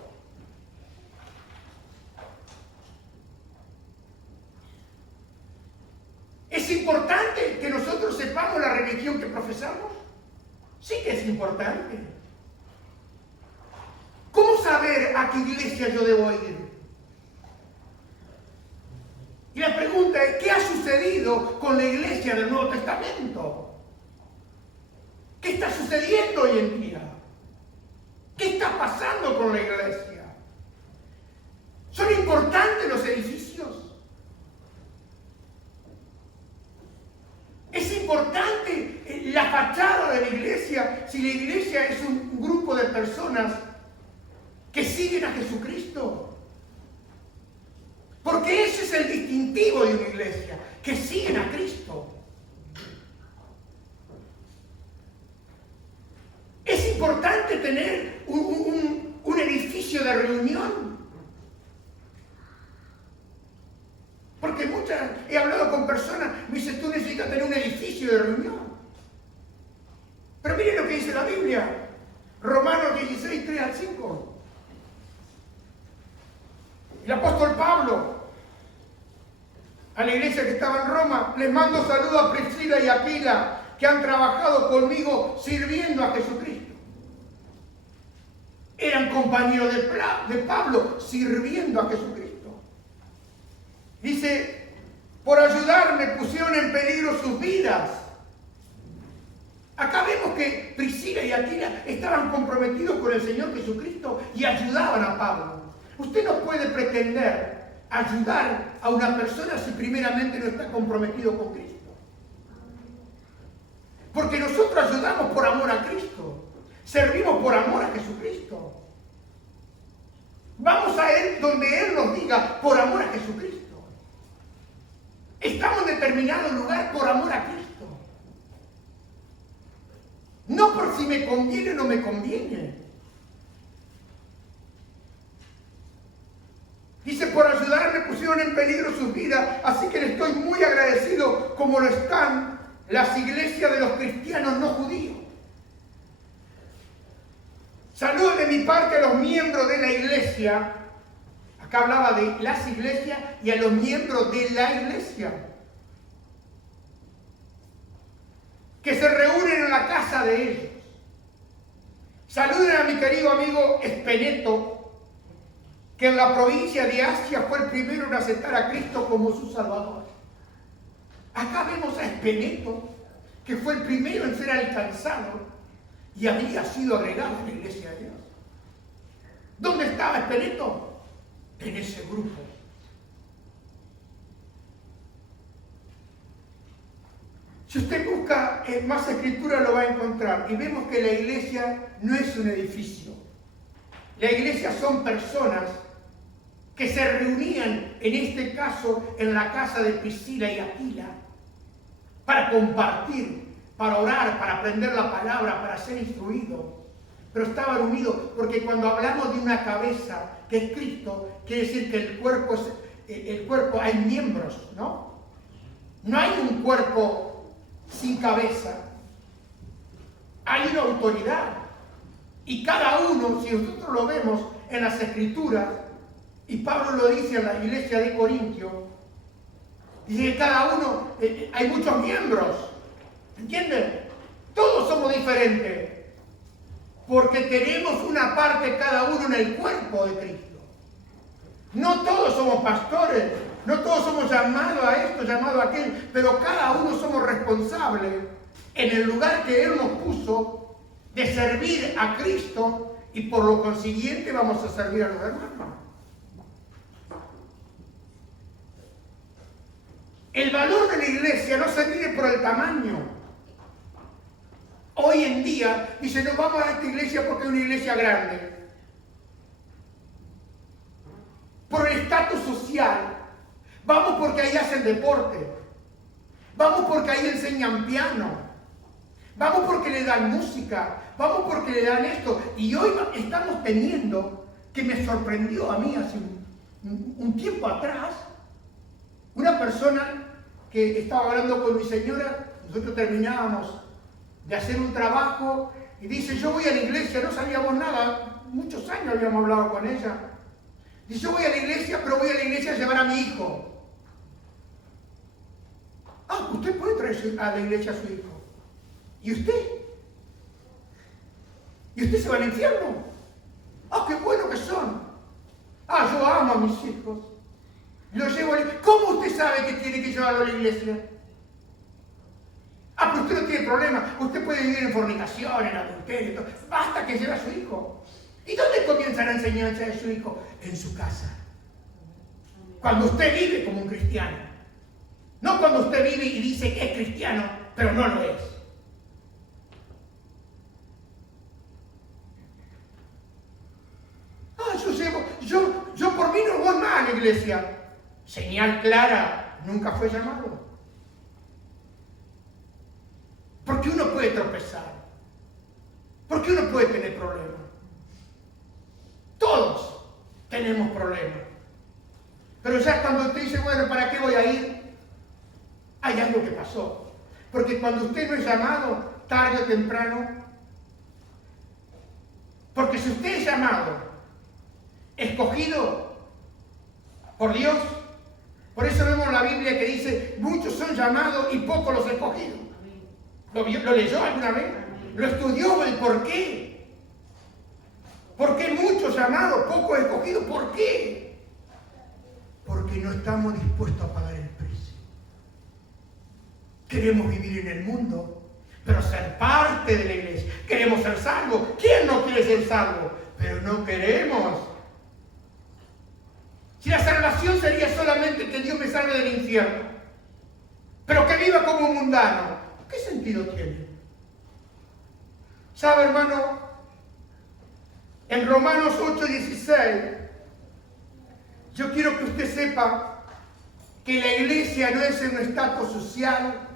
¿Es importante que nosotros sepamos la religión que profesamos? Sí que es importante. ¿Cómo saber a qué iglesia yo debo ir? Y la pregunta es, ¿qué ha sucedido con la iglesia del Nuevo Testamento? ¿Qué está sucediendo hoy en día? ¿Qué está pasando con la iglesia? ¿Son importantes los edificios? ¿Es importante la fachada de la iglesia si la iglesia es un grupo de personas que siguen a Jesucristo? Porque ese es el distintivo de una iglesia, que siguen a Cristo. Es importante tener un edificio de reunión. Porque he hablado con personas, me dicen, tú necesitas tener un edificio de reunión. Pero miren lo que dice la Biblia, Romanos 16, 3 al 5. El apóstol Pablo, a la iglesia que estaba en Roma, les mando saludos a Priscila y Aquila, que han trabajado conmigo sirviendo a Jesucristo. Eran compañeros de Pablo sirviendo a Jesucristo. Dice, por ayudarme pusieron en peligro sus vidas. Acá vemos que Priscila y Aquila estaban comprometidos con el Señor Jesucristo y ayudaban a Pablo. Usted no puede pretender ayudar a una persona si primeramente no está comprometido con Cristo. Porque nosotros ayudamos por amor a Cristo. Servimos por amor a Jesucristo. Vamos a Él donde Él nos diga por amor a Jesucristo. Estamos en determinado lugar por amor a Cristo. No por si me conviene o no me conviene. Dice, por ayudarme pusieron en peligro sus vidas, así que le estoy muy agradecido como lo están las iglesias de los cristianos no judíos. Saludos de mi parte a los miembros de la iglesia. Acá hablaba de las iglesias y a los miembros de la iglesia, que se reúnen en la casa de ellos. Saluden a mi querido amigo Espeneto, que en la provincia de Asia fue el primero en aceptar a Cristo como su Salvador. Acá vemos a Espeneto, que fue el primero en ser alcanzado y había sido agregado a la iglesia de Dios. ¿Dónde estaba Espeneto? En ese grupo. Si usted busca más escritura lo va a encontrar. Y vemos que la iglesia no es un edificio. La iglesia son personas que se reunían, en este caso, en la casa de Priscila y Aquila, para compartir, para orar, para aprender la palabra, para ser instruidos. Pero estaban unidos, porque cuando hablamos de una cabeza, que es Cristo, quiere decir que el cuerpo hay miembros, ¿no? No hay un cuerpo sin cabeza. Hay una autoridad. Y cada uno, si nosotros lo vemos en las Escrituras, y Pablo lo dice en la iglesia de Corintio, dice que cada uno, hay muchos miembros. ¿Entienden? Todos somos diferentes. Porque tenemos una parte cada uno en el cuerpo de Cristo. No todos somos pastores, no todos somos llamados a esto, llamados a aquel, pero cada uno somos responsables en el lugar que Él nos puso de servir a Cristo y por lo consiguiente vamos a servir a los hermanos. El valor de la iglesia no se mide por el tamaño. Hoy en día, dice, no vamos a esta iglesia porque es una iglesia grande. Por el estatus social. Vamos porque ahí hacen deporte. Vamos porque ahí enseñan piano. Vamos porque le dan música. Vamos porque le dan esto. Y hoy estamos teniendo, que me sorprendió a mí hace un tiempo atrás, una persona que estaba hablando con mi señora, nosotros terminábamos de hacer un trabajo y dice, yo voy a la iglesia, no sabíamos nada, muchos años habíamos hablado con ella. Dice, yo voy a la iglesia, pero voy a la iglesia a llevar a mi hijo. Ah, usted puede traer a la iglesia a su hijo. ¿Y usted? ¿Y usted se va al infierno? Ah, qué bueno que son. Ah, yo amo a mis hijos. Los llevo a la iglesia. ¿Cómo usted sabe que tiene que llevarlo a la iglesia? Ah, pero usted no tiene problema. Usted puede vivir en fornicación, en adulterio, todo. Basta que lleve a su hijo. ¿Y dónde comienza la enseñanza de su hijo? En su casa. Cuando usted vive como un cristiano. No cuando usted vive y dice que es cristiano, pero no lo es. Ah, yo por mí no voy más a la iglesia. Señal clara, nunca fue llamado. Porque uno puede tropezar. Porque uno puede tener problemas. Todos tenemos problemas. Pero ya cuando usted dice, bueno, ¿para qué voy a ir? Hay algo que pasó. Porque cuando usted no es llamado, tarde o temprano, porque si usted es llamado, escogido por Dios, por eso vemos en la Biblia que dice, muchos son llamados y pocos los escogidos. ¿Lo leyó alguna vez? ¿Lo estudió el por qué? ¿Por qué muchos llamados, pocos escogidos? ¿Por qué? Porque no estamos dispuestos a pagar el precio. Queremos vivir en el mundo, pero ser parte de la iglesia. Queremos ser salvos. ¿Quién no quiere ser salvo? Pero no queremos. Si la salvación sería solamente que Dios me salve del infierno, pero que viva como un mundano, ¿qué sentido tiene? ¿Sabe, hermano? En Romanos 8:16, yo quiero que usted sepa que la iglesia no es un estatus social,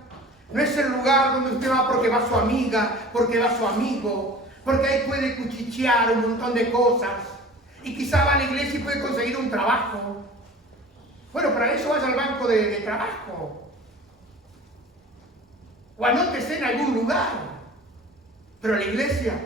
no es el lugar donde usted va porque va su amiga, porque va su amigo, porque ahí puede cuchichear un montón de cosas. Y quizá va a la iglesia y puede conseguir un trabajo. Bueno, para eso vaya al banco de trabajo. O anótese en algún lugar. Pero a la iglesia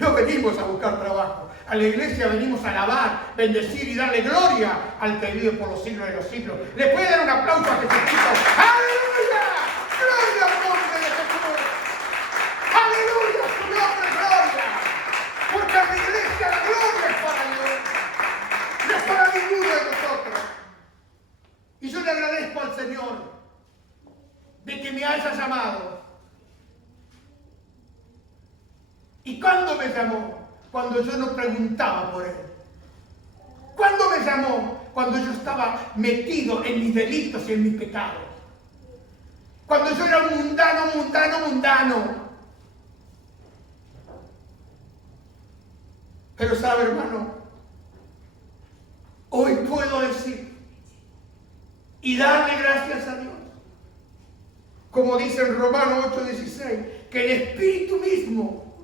no venimos a buscar trabajo. A la iglesia venimos a alabar, bendecir y darle gloria al que vive por los siglos de los siglos. ¿Le puede dar un aplauso a Jesucristo? ¡Aleluya! ¡Gloria al nombre de Jesús! ¡Aleluya! ¡Su nombre, gloria! Porque a la iglesia la gloria es para Dios. No es para ninguno de nosotros. Y yo le agradezco al Señor de que me haya llamado. ¿Y cuándo me llamó? Cuando yo no preguntaba por Él. ¿Cuándo me llamó? Cuando yo estaba metido en mis delitos y en mis pecados. Cuando yo era mundano. Pero sabe, hermano, hoy puedo decir y darle gracias a Dios. Como dice en Romanos 8:16, que el Espíritu mismo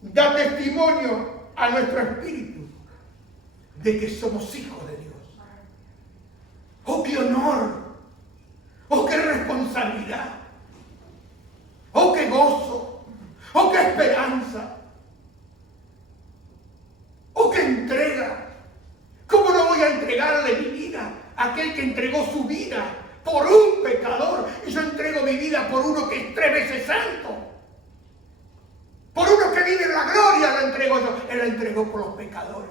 da testimonio a nuestro espíritu de que somos hijos de Dios. ¡Oh, qué honor! ¡Oh, qué responsabilidad! ¡Oh, qué gozo! ¡Oh, qué esperanza! ¡Oh, qué entrega! ¿Cómo no voy a entregarle mi vida a aquel que entregó su vida por un pecador? Y yo entrego mi vida por uno que es 3 veces santo. Por uno que vive en la gloria la entrego yo. Él la entregó por los pecadores.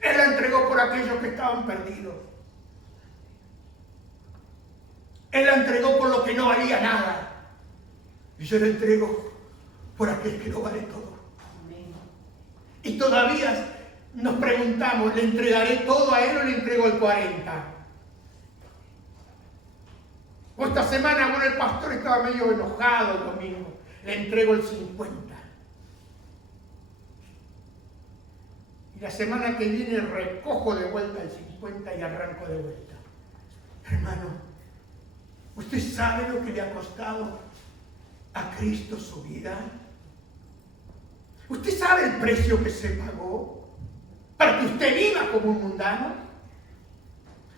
Él la entregó por aquellos que estaban perdidos. Él la entregó por lo que no valía nada. Y yo la entrego por aquel que no vale todo. Y todavía nos preguntamos, ¿le entregaré todo a él o le entrego el 40? O esta semana, bueno, el pastor estaba medio enojado el domingo. Le entrego el 50. Y la semana que viene recojo de vuelta el 50 y arranco de vuelta. Hermano, ¿usted sabe lo que le ha costado a Cristo su vida? ¿Usted sabe el precio que se pagó para que usted viva como un mundano?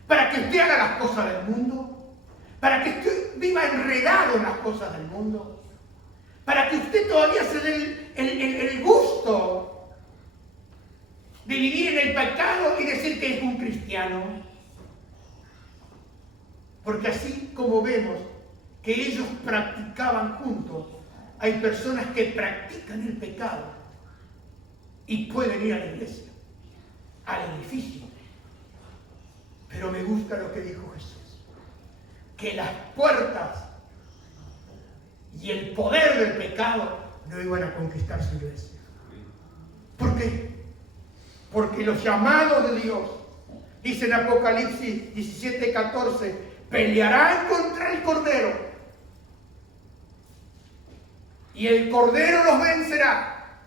¿Para que usted haga las cosas del mundo? ¿Para que usted viva enredado en las cosas del mundo? ¿Para que usted todavía se dé el gusto de vivir en el pecado y decir que es un cristiano? Porque así como vemos que ellos practicaban juntos, hay personas que practican el pecado y pueden ir a la iglesia, al edificio. Pero me gusta lo que dijo Jesús, que las puertas y el poder del pecado no iban a conquistar su iglesia. ¿Por qué? Porque los llamados de Dios, dice en Apocalipsis 17:14, pelearán contra el Cordero y el Cordero los vencerá,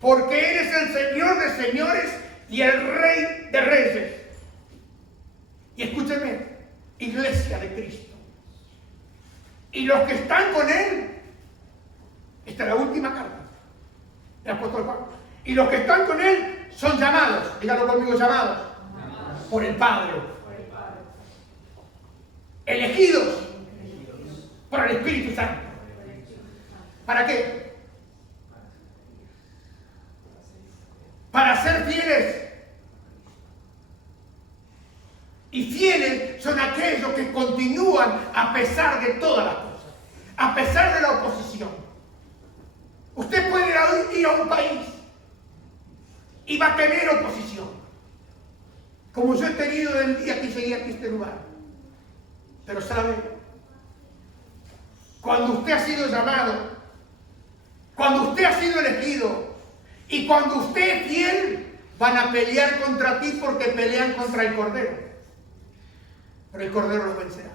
porque eres el Señor de señores y el Rey de reyes. Y escúcheme, iglesia de Cristo. Y los que están con Él, esta es la última carta del apóstol Pablo, y los que están con Él son llamados, díganlo conmigo, llamados, por el Padre, elegidos por el Espíritu Santo. ¿Para qué? Para ser fieles. Y fieles son aquellos que continúan a pesar de todas las cosas, a pesar de la oposición. Usted puede ir a un país y va a tener oposición, como yo he tenido desde el día que llegué aquí a este lugar. Pero ¿sabe? Cuando usted ha sido llamado, cuando usted ha sido elegido y cuando usted es fiel, van a pelear contra ti porque pelean contra el Cordero. Pero el Cordero los vencerá.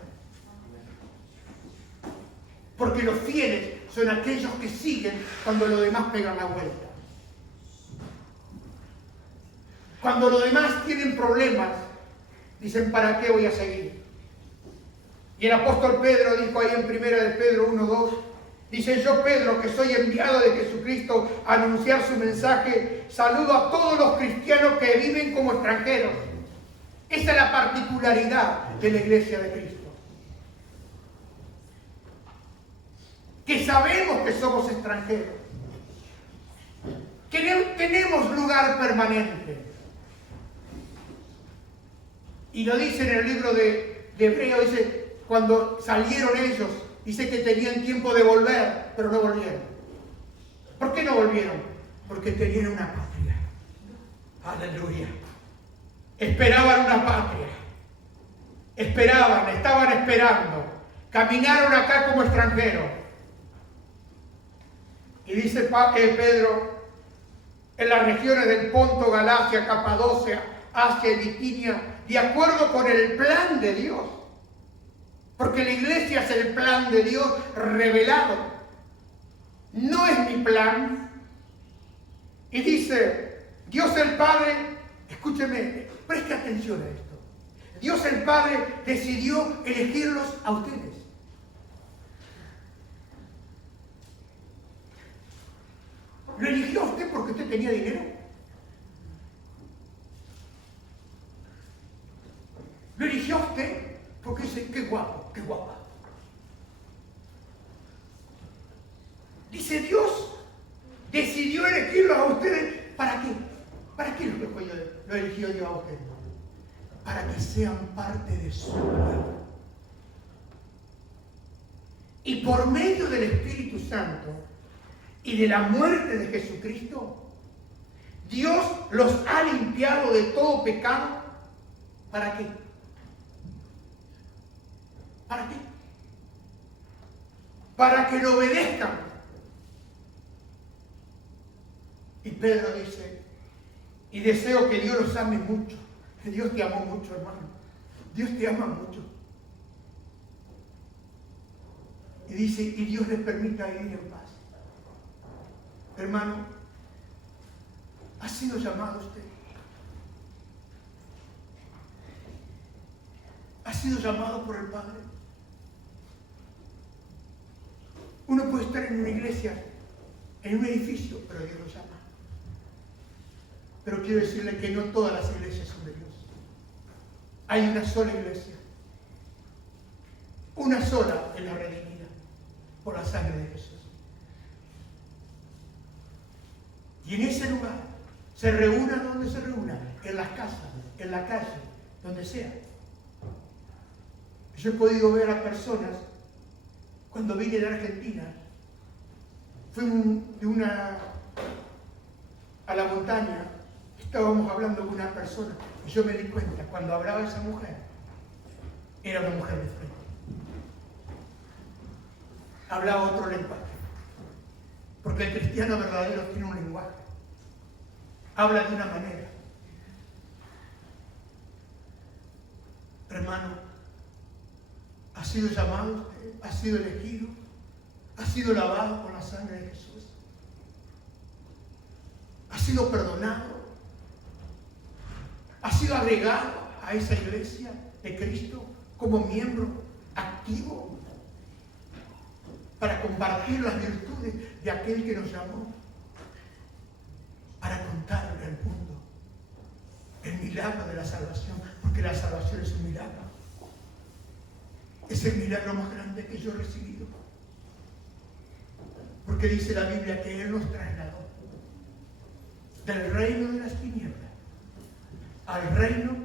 Porque los fieles son aquellos que siguen cuando los demás pegan la vuelta. Cuando los demás tienen problemas, dicen, ¿para qué voy a seguir? Y el apóstol Pedro dijo ahí en 1 de Pedro 1:2, dice, yo Pedro, que soy enviado de Jesucristo a anunciar su mensaje, saludo a todos los cristianos que viven como extranjeros. Esa es la particularidad de la iglesia de Cristo. Que sabemos que somos extranjeros. Que no tenemos lugar permanente. Y lo dice en el libro de Hebreo, dice, cuando salieron ellos, dice que tenían tiempo de volver, pero no volvieron. ¿Por qué no volvieron? Porque tenían una patria. Aleluya. Esperaban una patria. Esperaban, estaban esperando. Caminaron acá como extranjeros. Y dice Pedro, en las regiones del Ponto, Galacia, Capadocia, Asia y Bitinia, de acuerdo con el plan de Dios. Porque la iglesia es el plan de Dios revelado. No es mi plan. Y dice, Dios el Padre, escúcheme, preste atención a esto. Dios el Padre decidió elegirlos a ustedes. ¿Lo eligió a usted porque usted tenía dinero? ¿Lo eligió a usted porque dice, qué guapo, qué guapa? Dice, Dios decidió elegirlos a ustedes. ¿Para qué? ¿Para qué lo eligió Dios a ustedes? Para que sean parte de su pueblo. Y por medio del Espíritu Santo y de la muerte de Jesucristo, Dios los ha limpiado de todo pecado. ¿Para qué? ¿Para qué? Para que lo obedezcan. Y Pedro dice, y deseo que Dios los ame mucho. Que Dios te amó mucho, hermano. Dios te ama mucho. Y dice, y Dios les permita vivir en paz. Hermano, ¿ha sido llamado usted? ¿Ha sido llamado por el Padre? Uno puede estar en una iglesia, en un edificio, pero Dios lo llama. Pero quiero decirle que no todas las iglesias son de Dios. Hay una sola iglesia. Una sola es la redimida por la sangre de Jesús. Y en ese lugar se reúna donde se reúna, en las casas, en la calle, donde sea. Yo he podido ver a personas, cuando vine de Argentina, fui a la montaña, estábamos hablando con una persona, y yo me di cuenta, cuando hablaba esa mujer, era una mujer de frente. Hablaba otro lenguaje. Porque el cristiano verdadero tiene un lenguaje. Habla de una manera. Hermano, ¿ha sido llamado usted? ¿Ha sido elegido? ¿Ha sido lavado con la sangre de Jesús? ¿Ha sido perdonado? ¿Ha sido agregado a esa iglesia de Cristo como miembro activo para compartir las virtudes de aquel que nos llamó? Para contarle al mundo el milagro de la salvación, porque la salvación es un milagro. Es el milagro más grande que yo he recibido. Porque dice la Biblia que Él nos trasladó del reino de las tinieblas al reino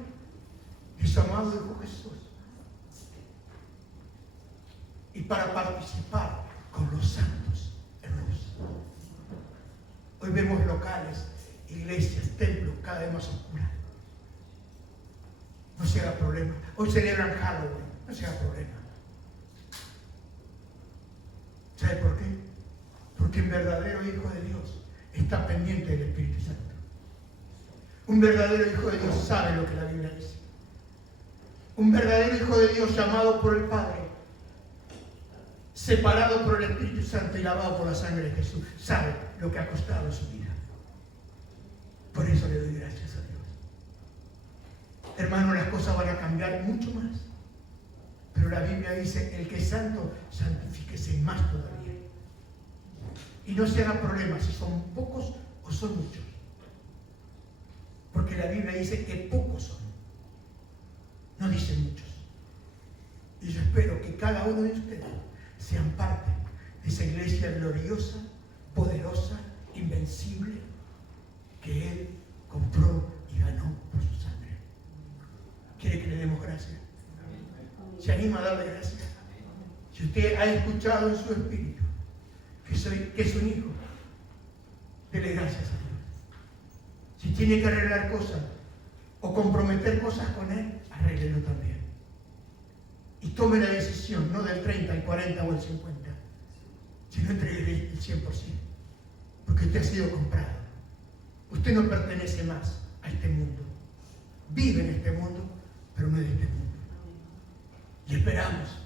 de su amado Hijo Jesús. Y para participar con los santos en luz. Hoy vemos locales, iglesias, templos cada vez más oscuras. No se haga problema. Hoy celebran Halloween. No se haga problema. ¿Sabe por qué? Porque un verdadero hijo de Dios está pendiente del Espíritu Santo. Un verdadero hijo de Dios sabe lo que la Biblia dice. Un verdadero hijo de Dios llamado por el Padre, separado por el Espíritu Santo y lavado por la sangre de Jesús, sabe lo que ha costado su vida. Por eso le doy gracias a Dios. Hermano, las cosas van a cambiar mucho más. Pero la Biblia dice, el que es santo, santifíquese más todavía. Y no se haga problema si son pocos o son muchos. Porque la Biblia dice que pocos son. No dice muchos. Y yo espero que cada uno de ustedes sean parte de esa iglesia gloriosa, poderosa, invencible, que Él compró y ganó por su sangre. ¿Quiere que le demos gracias? ¿Se anima a darle gracias? Si usted ha escuchado en su espíritu que es un hijo, dele gracias a Dios. Si tiene que arreglar cosas o comprometer cosas con Él, arréglelo también. Y tome la decisión, no del 30, el 40 o el 50, sino entregue el 100%. Porque usted ha sido comprado. Usted no pertenece más a este mundo. vive en este mundo, pero no es de este mundo. Y esperamos.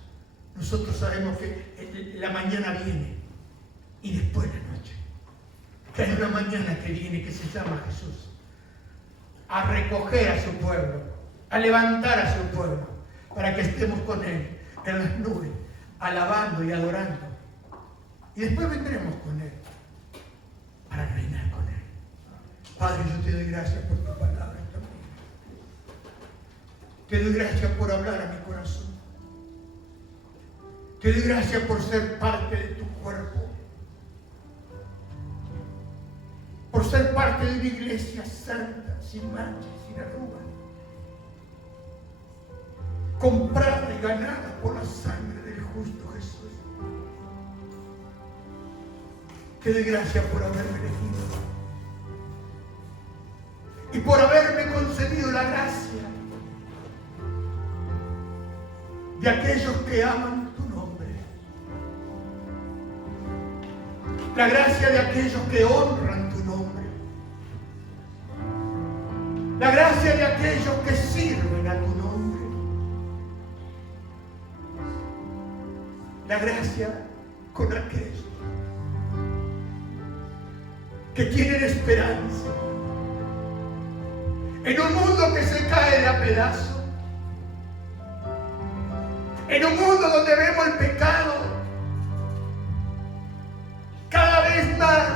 Nosotros sabemos que la mañana viene y después la noche. Que hay una mañana que viene que se llama Jesús. A recoger a su pueblo, a levantar a su pueblo, para que estemos con Él en las nubes, alabando y adorando. Y después vendremos con Él, para reinar con Él. Padre, yo te doy gracias por tu palabra esta mañana. Te doy gracias por hablar a mi corazón. Te doy gracias por ser parte de tu cuerpo. Por ser parte de una iglesia santa, sin mancha, sin arruga. Comprada y ganada por la sangre del justo Jesús. Te doy gracias por haberme elegido. Y por haberme concedido la gracia de aquellos que aman tu nombre. La gracia de aquellos que honran tu nombre. La gracia de aquellos que sirven a tu nombre. La gracia con aquellos que tienen esperanza en un mundo que se cae de a pedazos, en un mundo donde vemos el pecado cada vez más,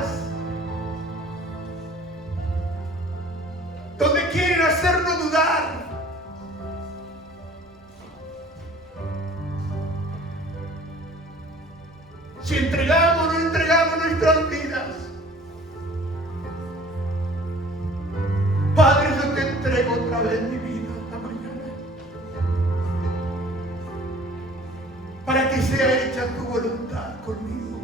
donde quieren hacernos dudar. Si entregamos o no entregamos nuestras vidas. Padre, yo te entrego otra vez mi vida esta mañana, para que sea hecha tu voluntad conmigo.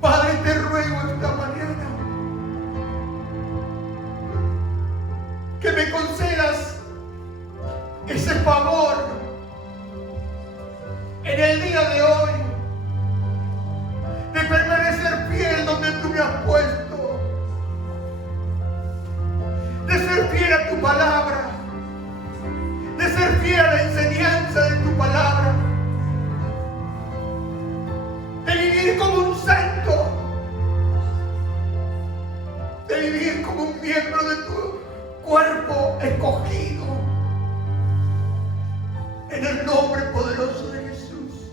Padre, te ruego esta mañana que me concedas ese favor en el día de hoy, de permanecer fiel donde tú me has puesto, de ser fiel a tu palabra, de ser fiel a la enseñanza de tu palabra, de vivir como un santo, de vivir como un miembro de tu cuerpo escogido, en el nombre poderoso de Jesús.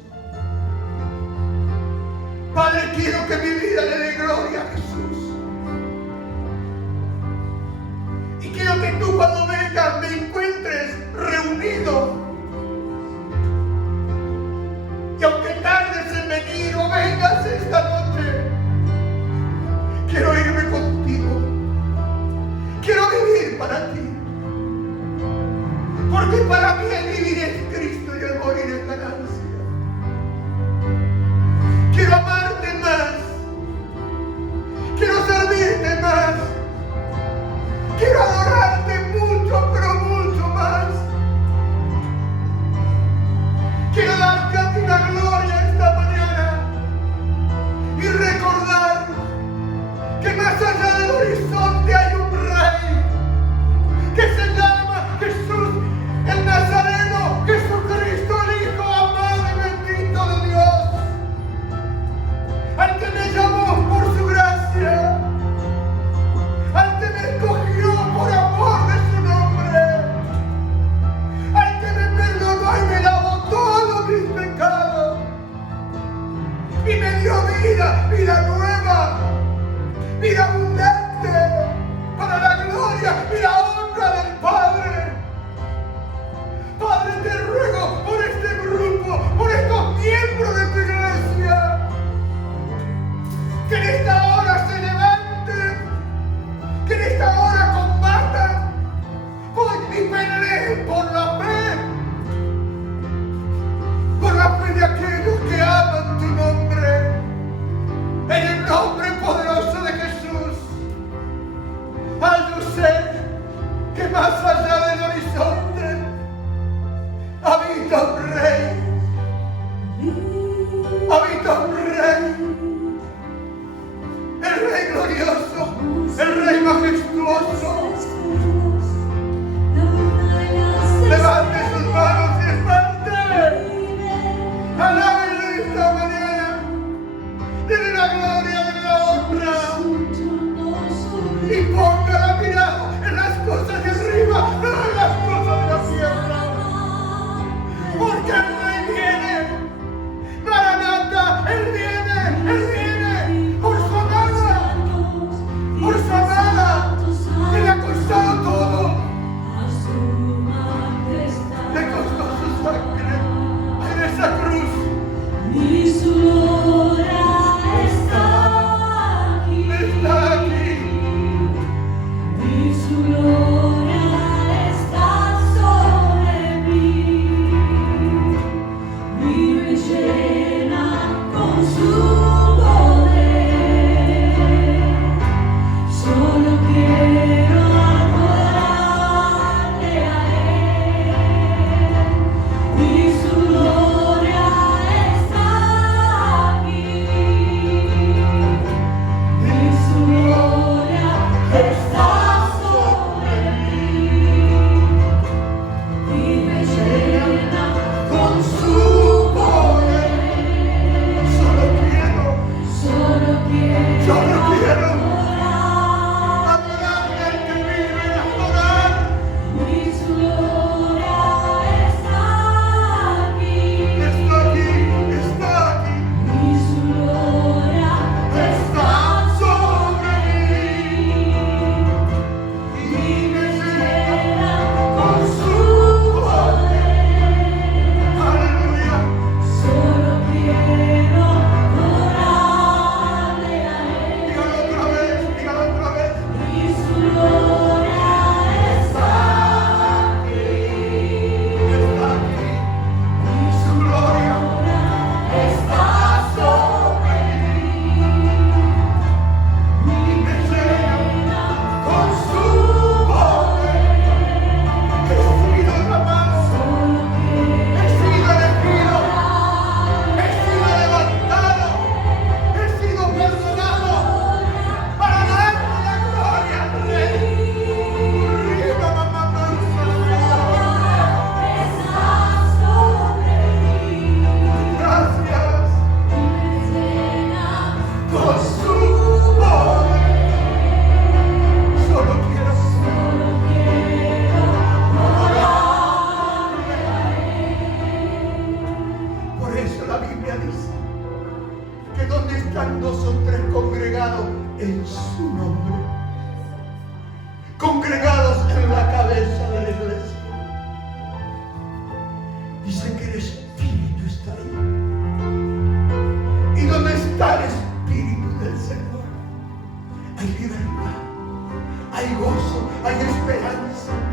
Padre, quiero que mi vida le dé gloria a Jesús. Y quiero que tú, cuando vengas, me encuentres reunido. Y aunque tardes en venir o vengas esta noche, quiero irme contigo. Quiero vivir para ti. Porque para mí el vivir es Cristo y el morir es ganancia. Quiero amarte más. Quiero servirte más. Quiero adorarte mucho, pero mucho más. Quiero darte a ti la gloria esta mañana y recordar que más allá del horizonte hay un rey que se llama Jesús el Nazareno, Jesucristo el Hijo amado y bendito de Dios, al que me llamó por su gracia, al que me escogió por amor de su nombre, al que me perdonó y me lavó todos mis pecados y me dio vida, vida nueva, vida abundante para la gloria y la honra del Padre. Padre, te ruego por este grupo, por estos miembros de tu iglesia, que en esta hora se levanten, que en esta hora combatan y peleen por la fe de aquellos que aman tu nombre, en el nombre poderoso de Jesús. Ay, yo sé que más allá del horizonte habita un rey, habita un rey, el rey glorioso, el rey majestuoso, gozo, hay esperanza.